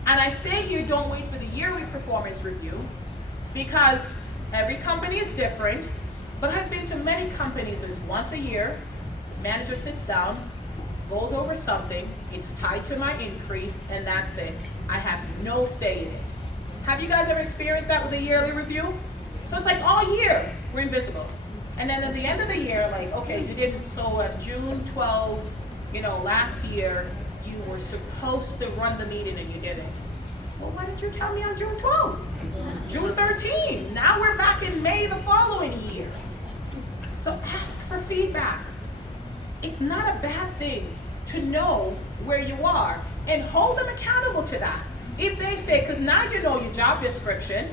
And I say here, don't wait for the yearly performance review, because every company is different. But I've been to many companies, there's once a year, manager sits down, goes over something, it's tied to my increase, and that's it. I have no say in it. Have you guys ever experienced that with a yearly review? So it's like all year, we're invisible. And then at the end of the year, like, okay, you didn't, so at June 12, last year, you were supposed to run the meeting and you didn't. Well, why didn't you tell me on June 12th? June 13, now we're back in May the following year. So ask for feedback. It's not a bad thing to know where you are and hold them accountable to that. If they say, because now you know your job description,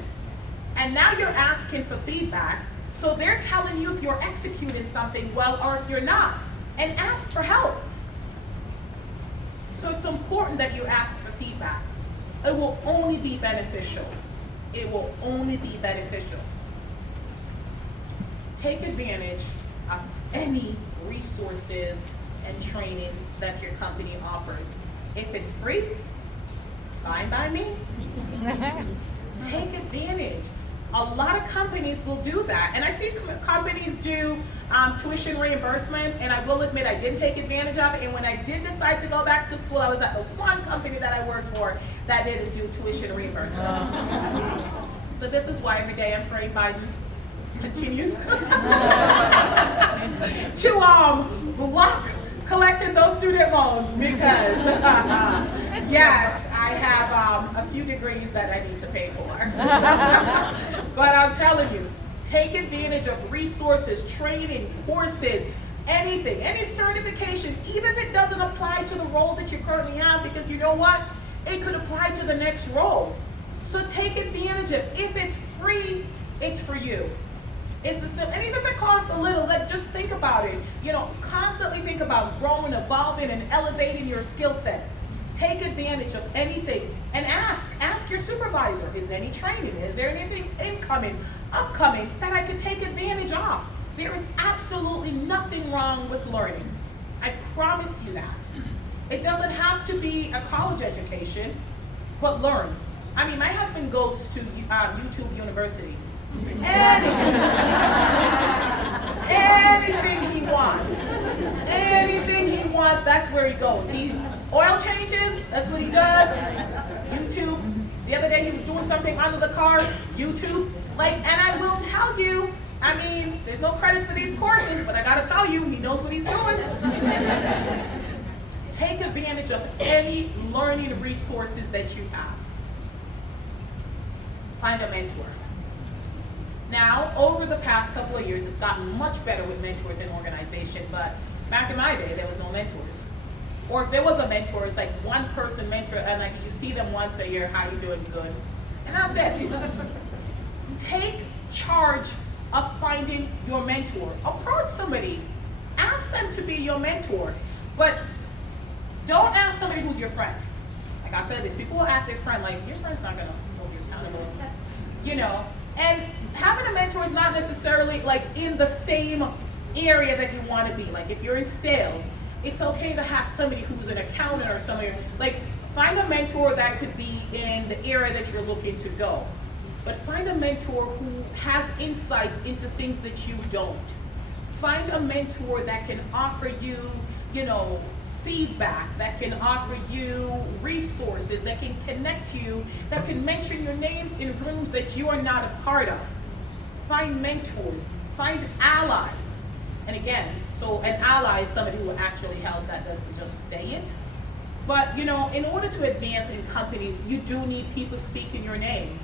and now you're asking for feedback, so they're telling you if you're executing something well or if you're not, and ask for help. So it's important that you ask for feedback. It will only be beneficial. It will only be beneficial. Take advantage of any resources and training that your company offers. If it's free, it's fine by me. Take advantage. A lot of companies will do that. And I see companies do tuition reimbursement, and I will admit I didn't take advantage of it. And when I did decide to go back to school, I was at the one company that I worked for that didn't do tuition reimbursement. So this is why every day I'm praying Biden continues to block collecting those student loans, because yes, I have a few degrees that I need to pay for. But I'm telling you, take advantage of resources, training, courses, anything, any certification, even if it doesn't apply to the role that you currently have, because you know what? It could apply to the next role. So take advantage of it. If it's free, it's for you. It's the same, and even if it costs a little, like just think about it. Constantly think about growing, evolving, and elevating your skill sets. Take advantage of anything and ask your supervisor, is there any training? Is there anything upcoming that I could take advantage of? There is absolutely nothing wrong with learning. I promise you that. It doesn't have to be a college education, but learn. I mean, my husband goes to YouTube University. Anything he wants. Anything he wants, that's where he goes. Oil changes, that's what he does. YouTube. The other day he was doing something under the car, YouTube. And I will tell you, I mean, there's no credit for these courses, but I gotta tell you, he knows what he's doing. Take advantage of any learning resources that you have. Find a mentor. Now, over the past couple of years, it's gotten much better with mentors in organization, but back in my day, there was no mentors. Or if there was a mentor, it's like one person mentor, and like you see them once a year, how you doing? Good. And that's it. Take charge of finding your mentor. Approach somebody. Ask them to be your mentor. But don't ask somebody who's your friend. Like I said this, people will ask their friend, like, your friend's not gonna hold you accountable. And having a mentor is not necessarily like in the same area that you want to be. Like if you're in sales, it's okay to have somebody who's an accountant or somebody. Like find a mentor that could be in the area that you're looking to go. But find a mentor who has insights into things that you don't. Find a mentor that can offer you, feedback, that can offer you resources, that can connect you, that can mention your names in rooms that you are not a part of. Find mentors, find allies. And again, so an ally is somebody who actually helps, that doesn't just say it. But in order to advance in companies, you do need people speaking your name.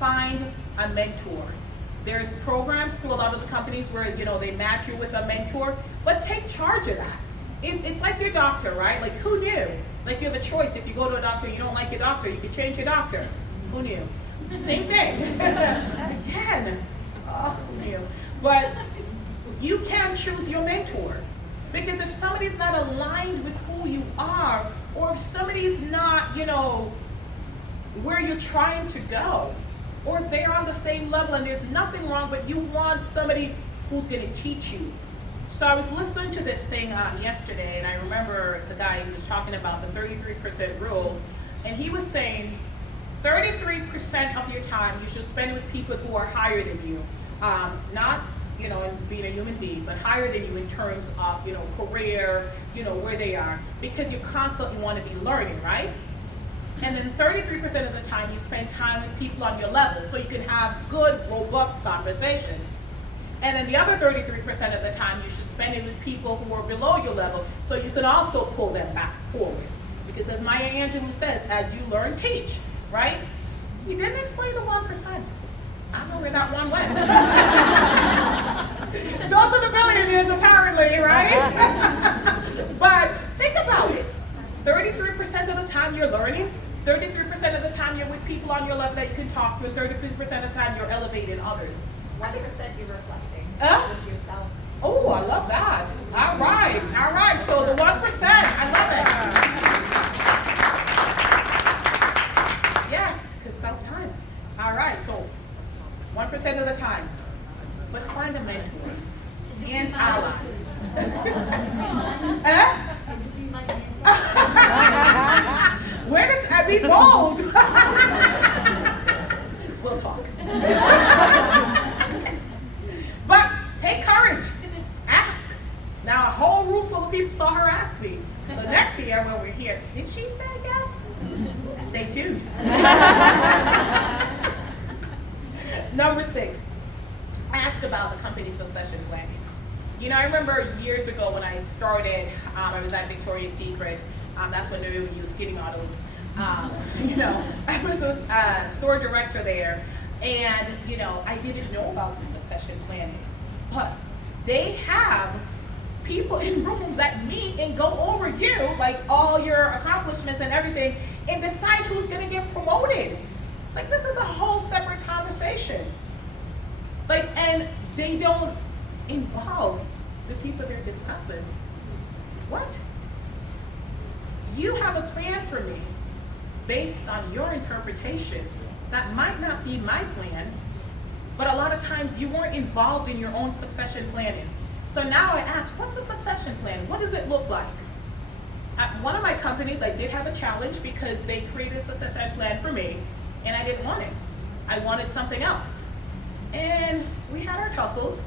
Find a mentor. There's programs through a lot of the companies where they match you with a mentor, but take charge of that. It's like your doctor, right? Like who knew? Like you have a choice. If you go to a doctor and you don't like your doctor, you can change your doctor. Who knew? Same thing. Again, who knew? But you can choose your mentor. Because if somebody's not aligned with who you are, or if somebody's not, where you're trying to go, or if they're on the same level and there's nothing wrong, but you want somebody who's going to teach you. So I was listening to this thing yesterday, and I remember the guy who was talking about the 33% rule, and he was saying 33% of your time you should spend with people who are higher than you, not in being a human being, but higher than you in terms of career, where they are, because you constantly want to be learning, right? And then 33% of the time you spend time with people on your level, so you can have good, robust conversation. And then the other 33% of the time you should spend it with people who are below your level, so you can also pull them back forward. Because as Maya Angelou says, as you learn, teach, right? He didn't explain the 1%. I don't know where that one went. Those are the billionaires apparently, right? But think about it. 33% of the time you're learning, 33% of the time you're with people on your level that you can talk to, and 33% of the time you're elevating others. 1% you're reflecting with yourself. Oh, I love that. All right. So the 1%, I love it. Yes, because self-time. All right, so 1% of the time. But find a mentor and allies. Where did I be bold? We'll talk. But take courage. Ask. Now a whole room full of people saw her ask me. So next year when we're here, did she say yes? Stay tuned. Number 6, ask about the company succession planning. I remember years ago when I started, I was at Victoria's Secret. That's when they would use skinny models. I was a store director there, and I didn't know about the succession planning. But they have people in rooms that meet and go over you, like all your accomplishments and everything, and decide who's going to get promoted. Like this is a whole separate conversation. And they don't involve the people they're discussing. What? You have a plan for me based on your interpretation that might not be my plan, but a lot of times you weren't involved in your own succession planning. So now I ask, what's the succession plan? What does it look like? At one of my companies, I did have a challenge because they created a succession plan for me, and I didn't want it. I wanted something else. And we had our tussles.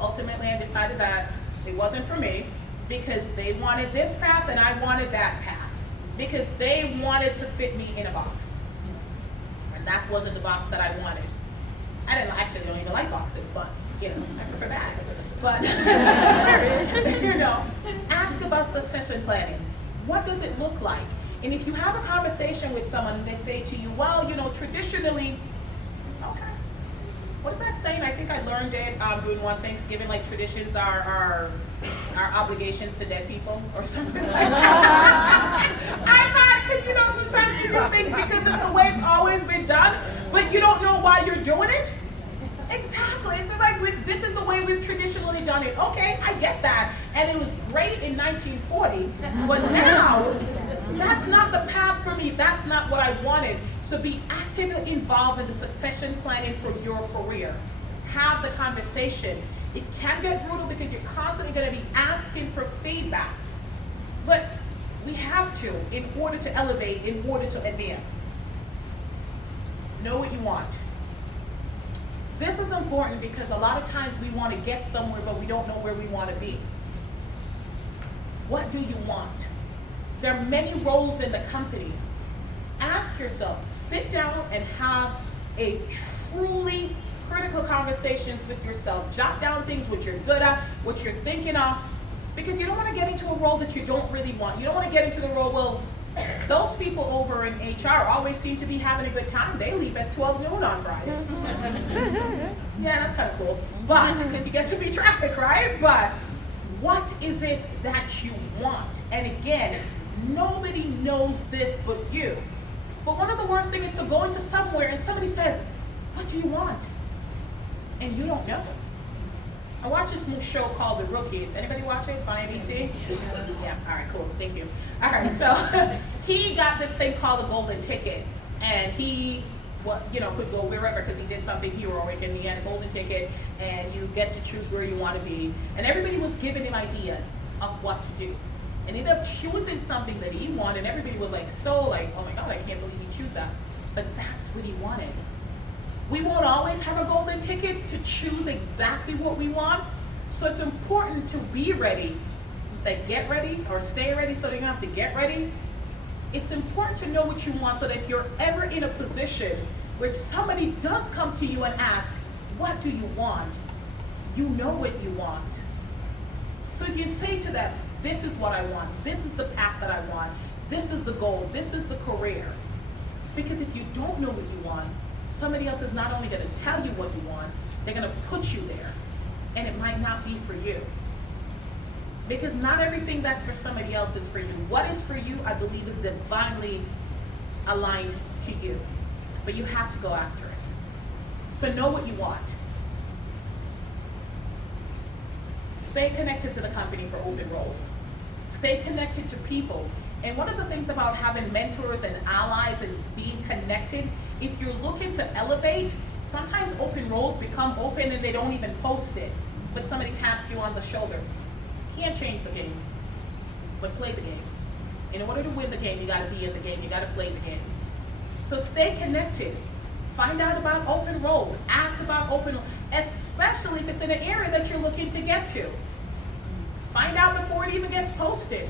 Ultimately, I decided that it wasn't for me because they wanted this path and I wanted that path because they wanted to fit me in a box. And that wasn't the box that I wanted. I don't even like boxes, but I prefer bags. But, ask about succession planning. What does it look like? And if you have a conversation with someone and they say to you, well, traditionally, okay. What is that saying? I think I learned it doing one Thanksgiving, like traditions are obligations to dead people or something like that. I'm not, because sometimes you do things because it's the way it's always been done, but you don't know why you're doing it. Exactly. It's like this is the way we've traditionally done it. Okay, I get that. And it was great in 1940, but now that's not the path for me. That's not what I wanted. So be actively involved in the succession planning for your career. Have the conversation. It can get brutal because you're constantly going to be asking for feedback. But we have to in order to elevate, in order to advance. Know what you want. This is important because a lot of times we want to get somewhere, but we don't know where we want to be. What do you want? There are many roles in the company. Ask yourself, sit down and have a truly critical conversations with yourself. Jot down things what you're good at, what you're thinking of, because you don't want to get into a role that you don't really want. You don't want to get into the role, well, those people over in HR always seem to be having a good time. They leave at 12 noon on Fridays. Yeah, that's kind of cool. But, because you get to be traffic, right? But, what is it that you want? And again, nobody knows this but you. But one of the worst things is to go into somewhere and somebody says, what do you want? And you don't know. I watched this new show called The Rookie. Anybody watch it? It's on ABC? Yeah, all right, cool, thank you. All right, so he got this thing called the golden ticket, and he could go wherever because he did something heroic, and he had a golden ticket, and you get to choose where you want to be. And everybody was giving him ideas of what to do. And he ended up choosing something that he wanted, and everybody was oh my God, I can't believe he chose that. But that's what he wanted. We won't always have a golden ticket to choose exactly what we want. So it's important to be ready. It's like get ready or stay ready so you don't have to get ready. It's important to know what you want so that if you're ever in a position where somebody does come to you and ask, what do you want? You know what you want. So you can say to them, this is what I want. This is the path that I want. This is the goal. This is the career. Because if you don't know what you want, somebody else is not only going to tell you what you want, they're going to put you there. And it might not be for you. Because not everything that's for somebody else is for you. What is for you, I believe, is divinely aligned to you. But you have to go after it. So know what you want. Stay connected to the company for open roles. Stay connected to people. And one of the things about having mentors and allies and being connected, if you're looking to elevate, sometimes open roles become open and they don't even post it. But somebody taps you on the shoulder. Can't change the game, but play the game. In order to win the game, you gotta be in the game, you gotta play the game. So stay connected. Find out about open roles. Ask about open roles, especially if it's in an area that you're looking to get to. Find out before it even gets posted.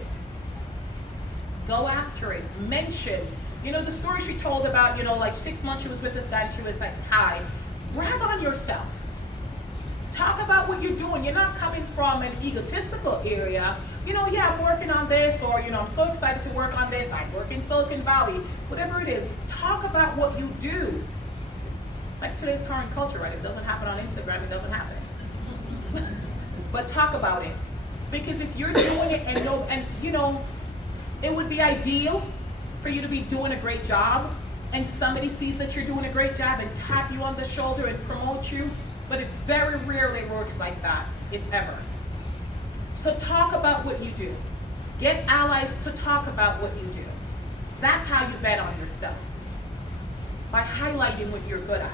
Go after it. Mention. The story she told about, 6 months she was with this guy and she was like, hi. Brag on yourself. Talk about what you're doing. You're not coming from an egotistical area. I'm working on this, or, I'm so excited to work on this. I work in Silicon Valley. Whatever it is, talk about what you do. It's like today's current culture, right? If it doesn't happen on Instagram, it doesn't happen. But talk about it. Because if you're doing it it would be ideal for you to be doing a great job and somebody sees that you're doing a great job and tap you on the shoulder and promote you. but it very rarely works like that, if ever. So talk about what you do. Get allies to talk about what you do. That's how you bet on yourself, by highlighting what you're good at.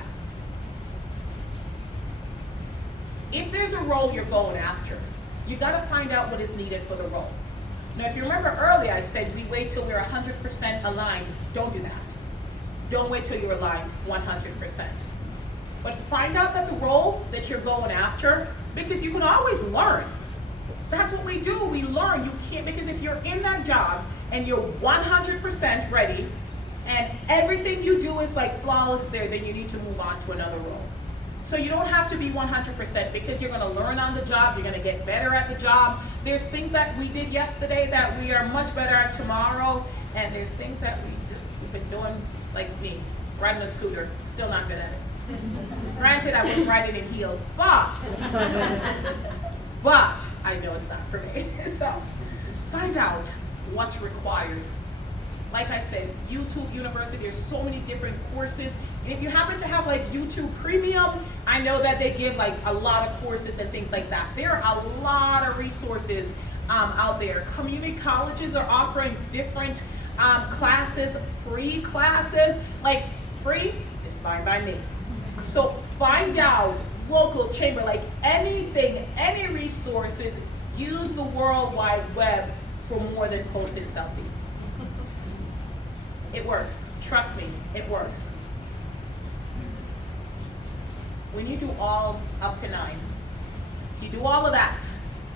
If there's a role you're going after, you gotta find out what is needed for the role. Now, if you remember earlier, I said we wait till we're 100% aligned. Don't do that. Don't wait till you're aligned 100%. But find out that the role that you're going after, because you can always learn. That's what we do, we learn. You can't, because if you're in that job and you're 100% ready and everything you do is like flawless there, then you need to move on to another role. So you don't have to be 100% because you're gonna learn on the job, you're gonna get better at the job. There's things that we did yesterday that we are much better at tomorrow, and there's things that we've been doing, like me, riding a scooter, still not good at it. Granted, I was riding in heels, but I know it's not for me. So find out what's required. Like I said, YouTube University, there's so many different courses. And if you happen to have like YouTube Premium, I know that they give like a lot of courses and things like that. There are a lot of resources out there. Community colleges are offering different classes, free classes. Like free is fine by me. So find out local chamber, like anything, any resources, use the World Wide Web for more than posted selfies. It works. Trust me, it works. When you do all up to 9, if you do all of that,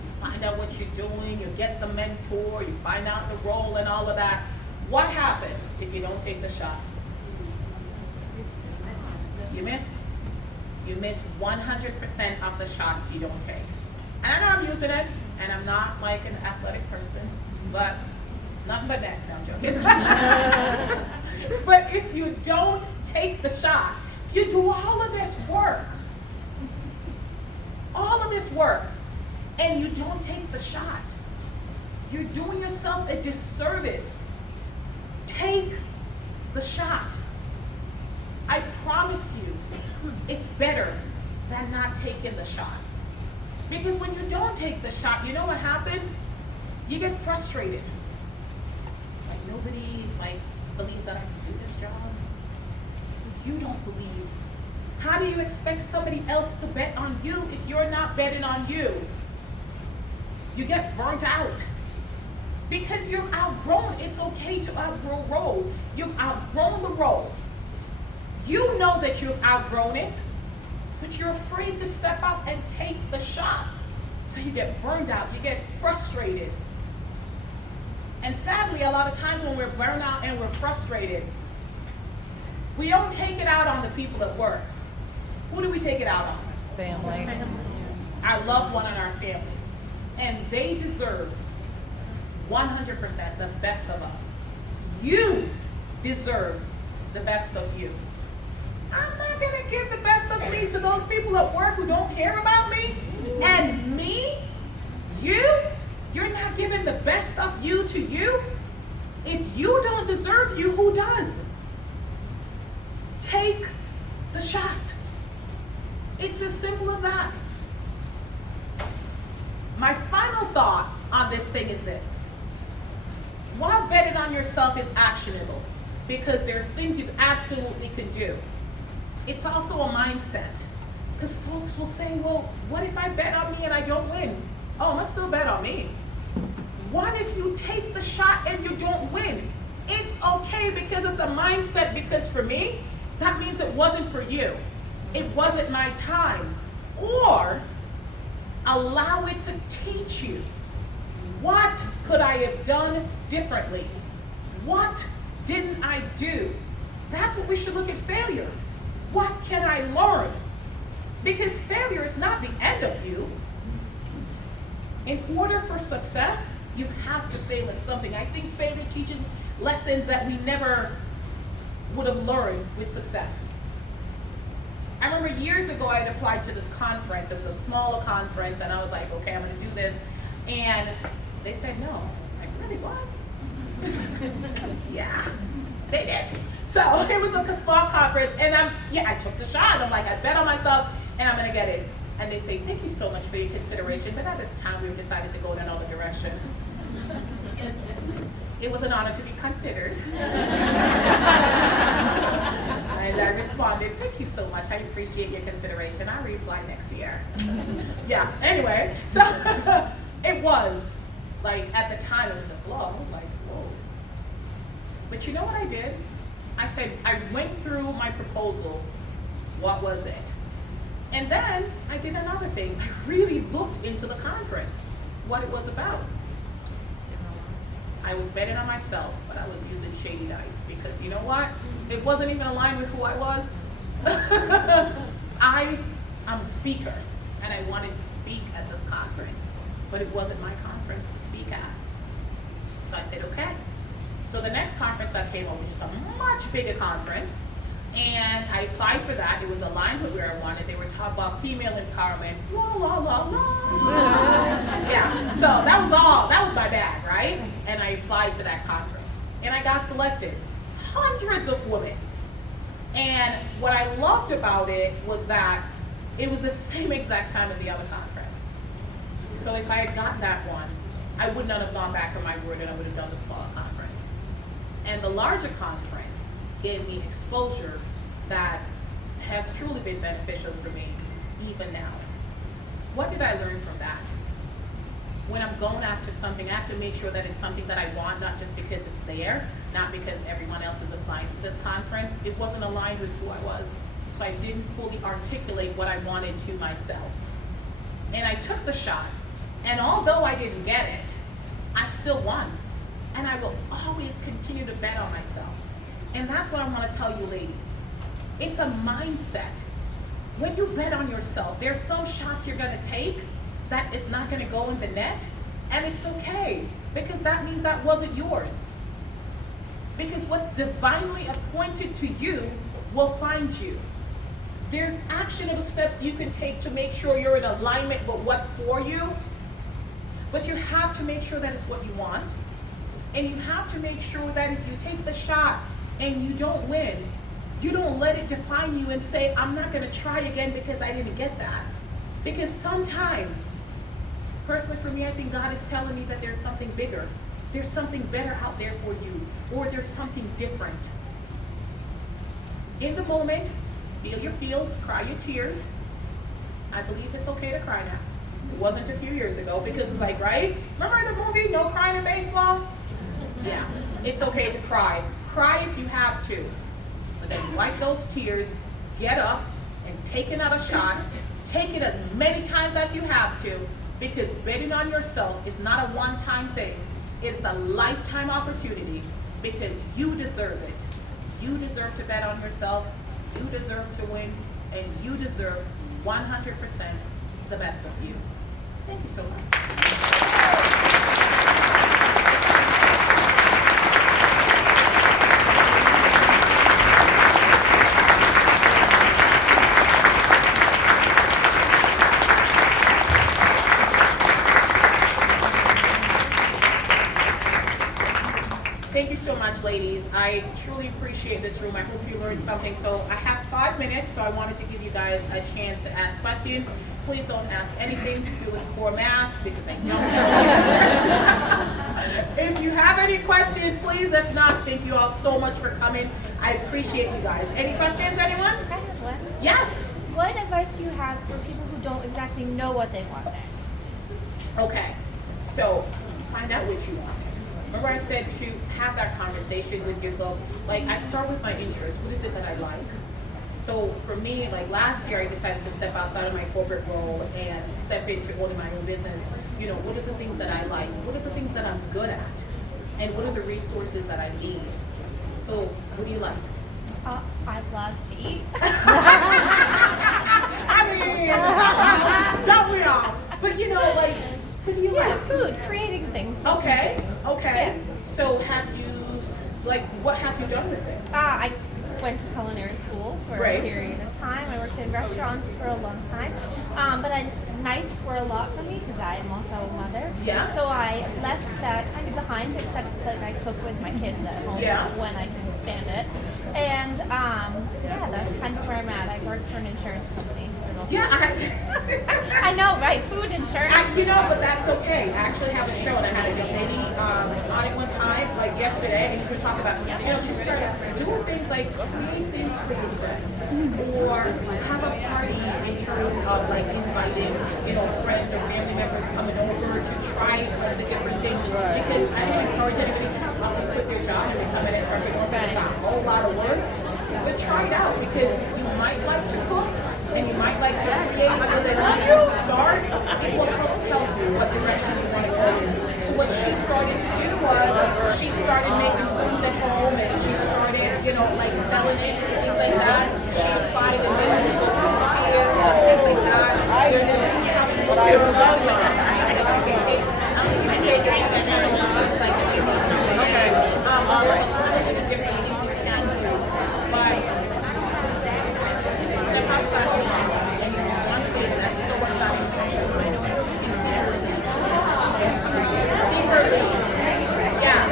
you find out what you're doing, you get the mentor, you find out the role and all of that, what happens if you don't take the shot? You miss. You miss 100% of the shots you don't take. And I know I'm using it, and I'm not like an athletic person, but nothing but that. No, I'm joking. But if you don't take the shot, if you do all of this work, and you don't take the shot, you're doing yourself a disservice. Take the shot. I promise you, it's better than not taking the shot. Because when you don't take the shot, you know what happens? You get frustrated. Like nobody believes that I can do this job. You don't believe. How do you expect somebody else to bet on you if you're not betting on you? You get burnt out. Because you've outgrown. It's okay to outgrow roles. You've outgrown the role. You know that you've outgrown it, but you're afraid to step up and take the shot. So you get burned out, you get frustrated. And sadly, a lot of times when we're burned out and we're frustrated, we don't take it out on the people at work. Who do we take it out on? Family. Our loved one and our families. And they deserve 100% the best of us. You deserve the best of you. I'm not gonna give the best of me to those people at work who don't care about me. And me, you're not giving the best of you to you. If you don't deserve you, who does? Take the shot. It's as simple as that. My final thought on this thing is this. While betting on yourself is actionable, because there's things you absolutely can do, it's also a mindset. Because folks will say, well, what if I bet on me and I don't win? Oh, I must still bet on me. What if you take the shot and you don't win? It's okay because it's a mindset, because for me, that means it wasn't for you. It wasn't my time. Or allow it to teach you. What could I have done differently? What didn't I do? That's what we should look at failure. What can I learn? Because failure is not the end of you. In order for success, you have to fail at something. I think failure teaches lessons that we never would have learned with success. I remember years ago I had applied to this conference. It was a smaller conference, and I was like, okay, I'm gonna do this. And they said no. Like, really, what? Yeah, they did. So it was like a small conference, and I took the shot. I'm like, I bet on myself, and I'm gonna get it. And they say, thank you so much for your consideration, but at this time we've decided to go in another direction. It was an honor to be considered. And I responded, thank you so much, I appreciate your consideration. I'll reply next year. Yeah, anyway, so it was, like, at the time it was a blow. I was like, whoa. But you know what I did? I said, I went through my proposal, what was it? And then I did another thing. I really looked into the conference, what it was about. I was betting on myself, but I was using shady dice because you know what? It wasn't even aligned with who I was. I'm a speaker, and I wanted to speak at this conference, but it wasn't my conference to speak at. So I said, okay. So the next conference that came up, which is a much bigger conference, and I applied for that. It was aligned with where I wanted. They were talking about female empowerment. La, la, la, la. Yeah, so that was my bag, right? And I applied to that conference. And I got selected. Hundreds of women. And what I loved about it was that it was the same exact time as the other conference. So if I had gotten that one, I would not have gone back on my word and I would have done the smaller conference. And the larger conference gave me exposure that has truly been beneficial for me even now. What did I learn from that? When I'm going after something, I have to make sure that it's something that I want, not just because it's there, not because everyone else is applying for this conference. It wasn't aligned with who I was, so I didn't fully articulate what I wanted to myself. And I took the shot, and although I didn't get it, I still won. And I will always continue to bet on myself. And that's what I want to tell you ladies. It's a mindset. When you bet on yourself, there's some shots you're going to take that is not going to go in the net, and it's okay, because that means that wasn't yours. Because what's divinely appointed to you will find you. There's actionable steps you can take to make sure you're in alignment with what's for you, but you have to make sure that it's what you want, and you have to make sure that if you take the shot and you don't win, you don't let it define you and say, I'm not going to try again because I didn't get that. Because sometimes, personally for me, I think God is telling me that there's something bigger. There's something better out there for you, or there's something different. In the moment, feel your feels, cry your tears. I believe it's okay to cry now. It wasn't a few years ago, because it's like, right? Remember the movie, No Crying in Baseball? Yeah, it's okay to cry. Cry if you have to. But then wipe those tears, get up, and take another shot. Take it as many times as you have to, because betting on yourself is not a one-time thing. It's a lifetime opportunity, because you deserve it. You deserve to bet on yourself, you deserve to win, and you deserve 100% the best of you. Thank you so much. Thank you so much, ladies. I truly appreciate this room. I hope you learned something. So I have 5 minutes, so I wanted to give you guys a chance to ask questions. Please don't ask anything to do with core math, because I don't know the answer. If you have any questions, please. If not, thank you all so much for coming. I appreciate you guys. Any questions, anyone? I have one. Yes? What advice do you have for people who don't exactly know what they want next? Okay, so find out what you want next. Remember I said to have that conversation with yourself. Like, I start with my interests. What is it that I like? So for me, like last year, I decided to step outside of my corporate role and step into owning my own business. You know, what are the things that I like? What are the things that I'm good at? And what are the resources that I need? So what do you like? I love to eat. I mean, don't we all? But you know, like, what do you like? Food, creating things. Okay. Yeah. So have you, like, what have you done with it? I went to culinary school for Right. a period of time. I worked in restaurants for a long time. But nights were a lot for me because I'm also a mother. Yeah. So I left that kind of behind, except that I cook with my kids at home Yeah. when I can understand it. And yeah, that's kind of where I'm at. I work for an insurance company. Yeah, I know, right? Food insurance. But that's okay. I actually have a show, and I had a young lady on it one time, like yesterday, and she was talking about, she started doing things like create things for your friends, or have a party in terms of like inviting, friends or family members coming over to try the different things. Because I don't encourage anybody to just up and quit their job and become an entrepreneur because it's a whole lot of work. But try it out because you might like to cook. And you might like to create, but then once you start, it will help tell you what direction you want to go. So what she started to do was, she started making foods at home, and she started, like selling it and things like that. She applied it in different fields and things like that. There's a company called Sipping Tea With Suzanne that you can take. I don't think you can take it and then on the website. Okay. There's a lot of different things you can do, but step outside your box, and one thing that's so exciting is secret leads. Secret leads. Yeah.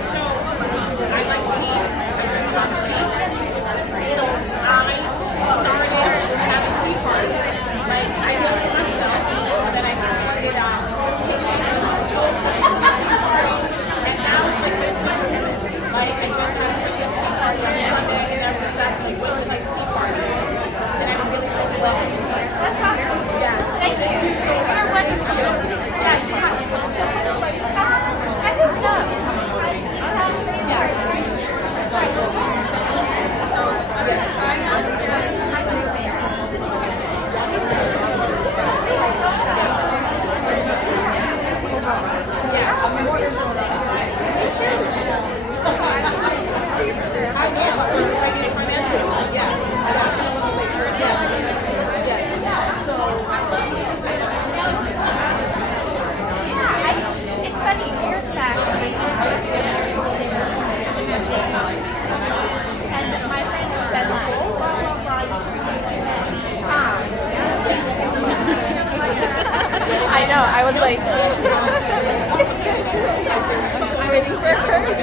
So I like tea. I drink a lot of tea. So I started having tea parties. Like I did it myself, then I created tickets and I sold tickets to the tea party, and now it's like this month. Like I just had a princess tea party on Sunday, and everyone's asking me what's the next tea party. That's awesome. Yes. Thank you. So You're wonderful. Yes. I just love. I am a Vegas financial. Yes. It's funny, years back, and my friend said like, blah, blah, blah, you should be doing I know, I was like, just waiting for hers.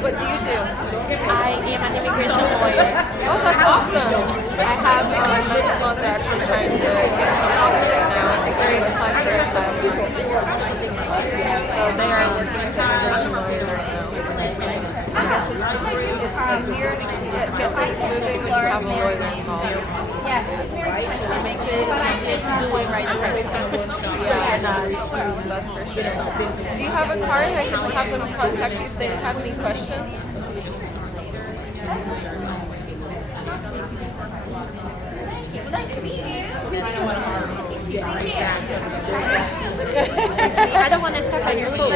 What do you do? I am an immigration lawyer. Oh, that's awesome. I have, my in-laws are actually trying to get some help right now. I think they're even applied for asylum. So they are working with an immigration lawyer right now. I guess it's easier to get things moving when you have a lawyer involved. Yes, it makes it, it's a way right person. Yeah, that's for sure. Do you have a card? I can have them contact you if they have any questions. Nice to meet you. I don't want to step on your toes.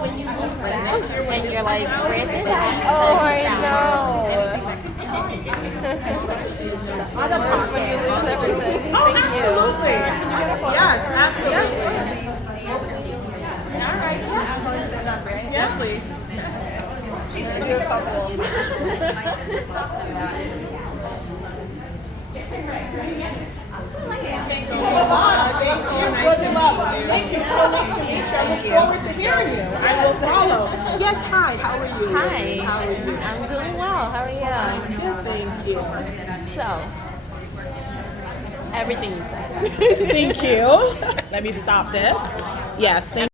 When you move fast and you're like, where did I? Oh, I know. It's the worst when you lose everything. Oh, Thank absolutely. Yes, absolutely. All right. I'm going to stand up, right? Yes, please. She used to do a couple. Thank you so much. Thank you so much to meet you. I look forward to hearing you. I will follow. Yes, hi. How are you? Hi. How are you? I'm doing well. How are you? Good, thank you. So, everything you said. Thank you. Let me stop this. Yes, thank you.